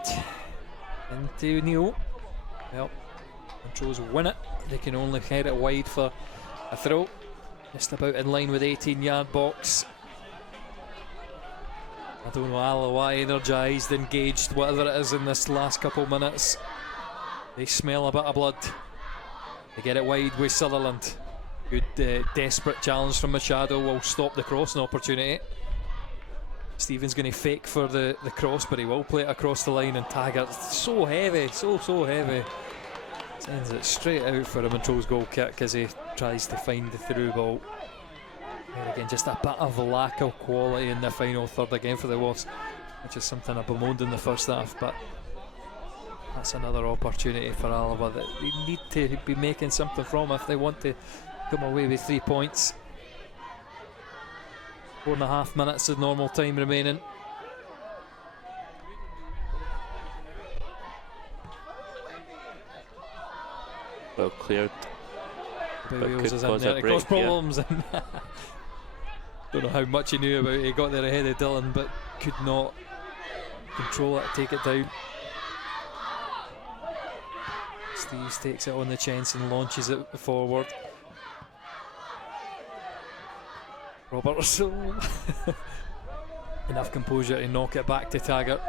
into Neal. Well, Montrose win it. They can only head it wide for a throw. Just about in line with 18-yard box. I don't know, Alloa energised, engaged, whatever it is in this last couple minutes. They smell a bit of blood. They get it wide with Sutherland. Good desperate challenge from Machado will stop the crossing opportunity. Stephen's going to fake for the cross, but he will play it across the line, and Taggart, so heavy, so heavy. Sends it straight out for a Montrose goal kick as he tries to find the through ball. And again, just a bit of lack of quality in the final third again for the Wasps, which is something I bemoaned in the first half, but that's another opportunity for Alloa that they need to be making something from if they want to come away with 3 points. 4.5 minutes of normal time remaining. well cleared. But But Wales could is in cause there a to cause break, yeah. problems. And don't know how much he knew about it. He got there ahead of Dillon, but could not control it, take it down. Steves takes it on the chance and launches it forward. Roberts. Enough composure to knock it back to Taggart.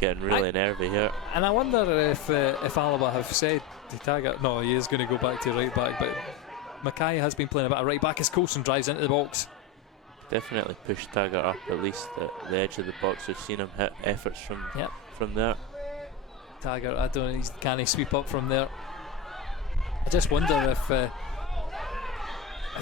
Getting really nervy here. And I wonder if Alaba have said to Taggart, no, he is going to go back to right back, but Mackay has been playing a bit of right back as Coulson drives into the box. Definitely pushed Taggart up at least at the edge of the box. We've seen him hit efforts from there. Taggart, I don't know, can he sweep up from there? I just wonder if they're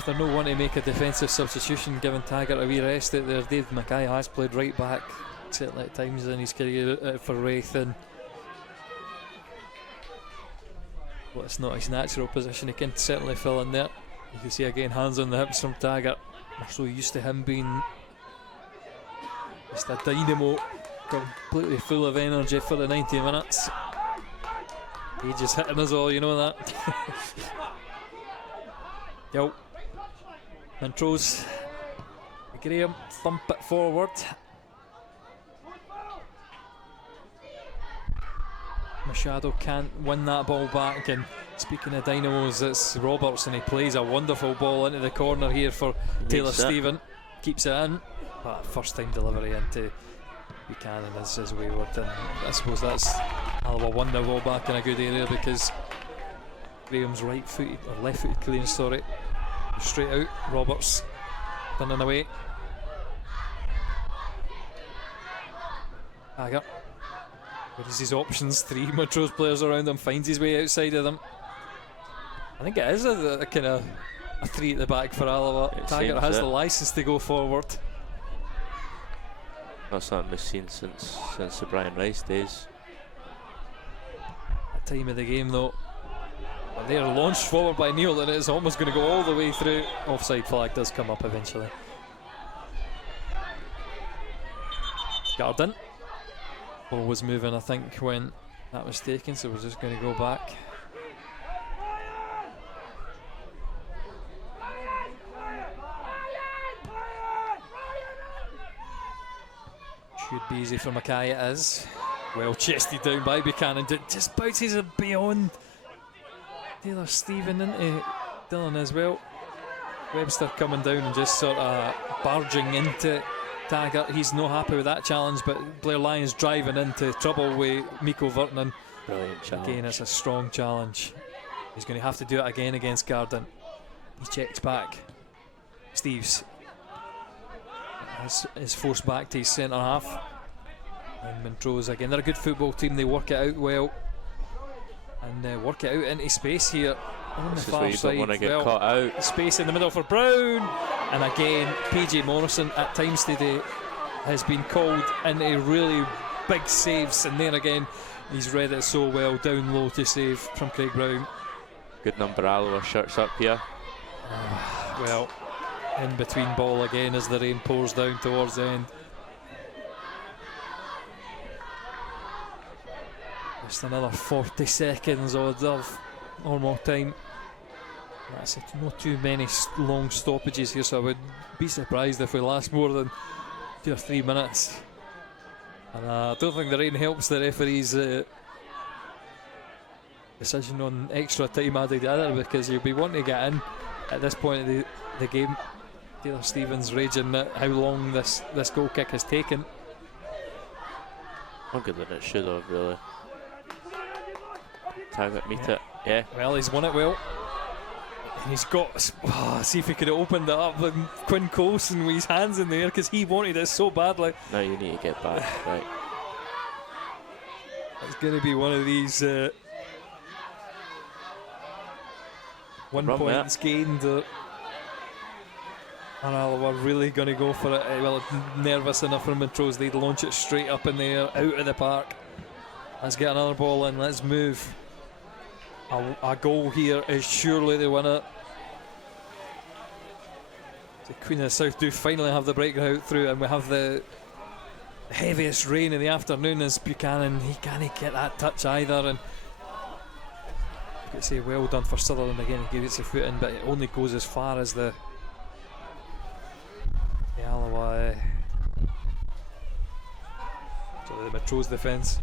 not wanting to make a defensive substitution, giving Taggart a wee rest out there. David Mackay has played right back certainly at times in his career for Raith, and well, it's not his natural position. He can certainly fill in there. You can see again hands on the hips from Taggart. We're so used to him being just a dynamo, completely full of energy for the 90 minutes. He just hitting us all, you know that. Yo, Montrose, Graham thump it forward. Machado can't win that ball back, and speaking of dynamos, it's Roberts, and he plays a wonderful ball into the corner here for Taylor Stephen. Keeps it in, but first time delivery into Buchanan is wayward, and I suppose that's Alaba won the ball back in a good area because Graham's right footed, or left footed clearance, sorry. Straight out, Roberts turning away. Taggart. What is his options? 3 Montrose players around him, finds his way outside of them. I think it is a kind of a 3 at the back for Alaba. Taggart has the licence to go forward. Not something we've seen since the Brian Rice days. At time of the game though, they're launched forward by Neil, and it's almost going to go all the way through. Offside flag does come up eventually. Garden. Ball was moving, I think, when that was taken, so we're just going to go back. Should be easy for Mackay, it is. Well chested down by Buchanan, just bounces it beyond Taylor Stephen into Dillon as well. Webster coming down and just sort of barging into Taggart. He's not happy with that challenge, but Blair Lyons driving into trouble with Miko Vernon. Brilliant challenge. Again, it's a strong challenge. He's going to have to do it again against Garden. He checks back. Steves is forced back to his centre half. And Montrose again, they're a good football team, they work it out well. And work it out into space here on the far side. Don't want to get caught out. Space in the middle for Brown. And again, PJ Morrison at times today has been called into really big saves. And there again, he's read it so well, down low to save from Craig Brown. Good number, Alloa shirts up here. Well, in between ball again as the rain pours down towards the end. Just another 40 seconds of normal time. That's it, not too many long stoppages here, so I would be surprised if we last more than 2 or 3 minutes. And I don't think the rain helps the referee's decision on extra time added either, because you'll be wanting to get in at this point of the game. Taylor Stevens raging at how long this goal kick has taken. Longer than it should have, really. Taggart meet it, yeah. Well, he's won it well. And he's got, see if he could have opened it up with Quinn Coulson with his hands in the air, because he wanted it so badly. Now you need to get back, right. It's going to be one of these 1 points gained. And Alloa really going to go for it. Well, nervous enough for Montrose, they'd launch it straight up in the air, out of the park. Let's get another ball in, let's move. A goal here is surely the winner. The Queen of the South do finally have the breakout through, and we have the heaviest rain in the afternoon as Buchanan, he can't get that touch either, and I've got to say, well done for Sutherland again. He gave it a foot in, but it only goes as far as the Alloa, the Montrose defence.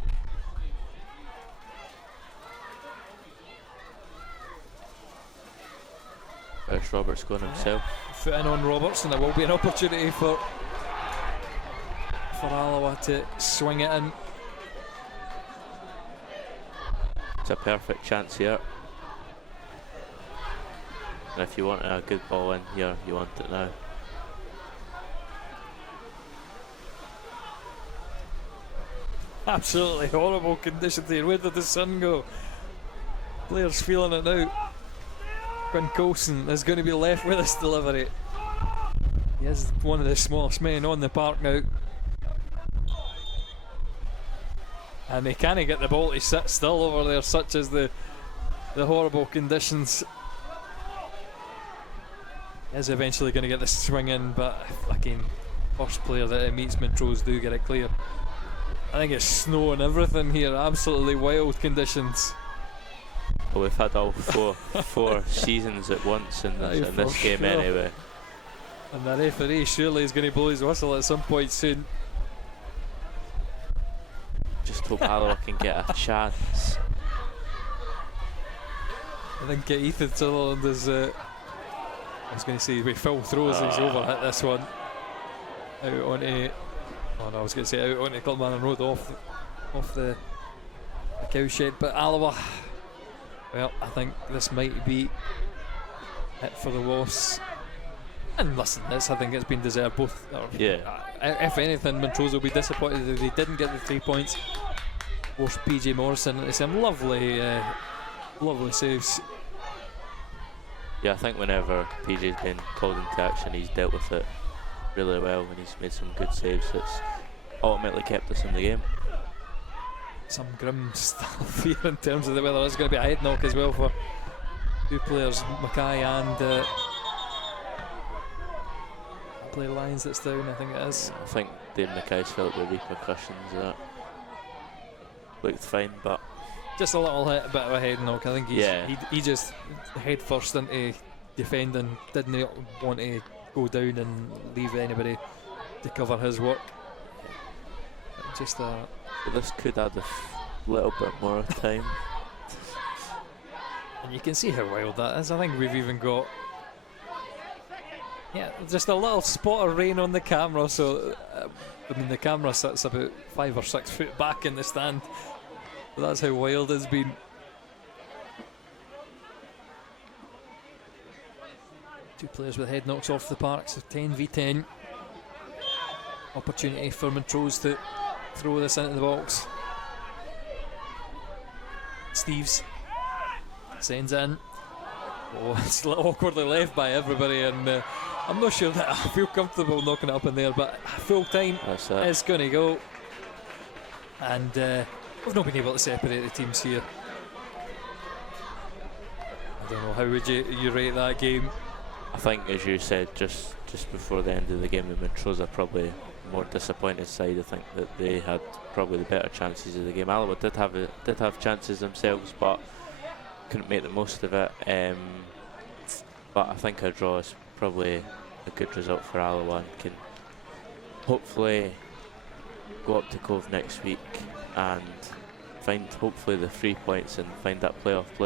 Where's Roberts going himself? Foot in on Roberts, and there will be an opportunity for Alloa to swing it in. It's a perfect chance here. And if you want a good ball in here, you want it now. Absolutely horrible conditions here. Where did the sun go? Players feeling it now. Quinn Coulson is going to be left with this delivery. He is one of the smallest men on the park now. And they can't get the ball to sit still over there, such as the horrible conditions. He is eventually going to get the swing in, but again, first player that it meets, Montrose do get it clear. I think it's snow and everything here, absolutely wild conditions. Well, we've had all four seasons at once in this game sure. anyway. And the referee surely is going to blow his whistle at some point soon. Just hope Alloa can get a chance. I think Ethan Sutherland is, I was going to say, with Phil throws, he's overhit this one. Out onto, oh no, I was going to say out onto Kilmarnon Road off the cowshed, but Alloa, well, I think this might be it for the Wasps. And listen, I think it's been deserved both. Yeah. If anything, Montrose will be disappointed if they didn't get the 3 points. Forced PJ Morrison into some lovely saves. Yeah, I think whenever PJ's been called into action, he's dealt with it really well, and he's made some good saves that's ultimately kept us in the game. Some grim stuff here in terms of the weather. There's going to be a head knock as well for two players, Mackay and player Lions that's down, I think it is. I think Dave Mackay's felt the repercussions of that. Looked fine, but just a little bit of a head knock. I think he just head first into defending, didn't want to go down and leave anybody to cover his work. Just so this could add a little bit more time. And you can see how wild that is. I think we've even got just a little spot of rain on the camera, so I mean the camera sits about 5 or 6 foot back in the stand. But that's how wild it's been. Two players with head knocks off the park, so 10v10. Opportunity for Montrose to throw this into the box. Steves sends in. Oh, it's a little awkwardly left by everybody, and I'm not sure that I feel comfortable knocking it up in there, but full time is going to go. And we've not been able to separate the teams here. I don't know, how would you rate that game? I think, as you said just before the end of the game, the Montrose are probably more disappointed side. I think that they had probably the better chances of the game. Alloa did have chances themselves, but couldn't make the most of it. But I think a draw is probably a good result for Alloa and can hopefully go up to Cove next week and find hopefully the 3 points and find that playoff place.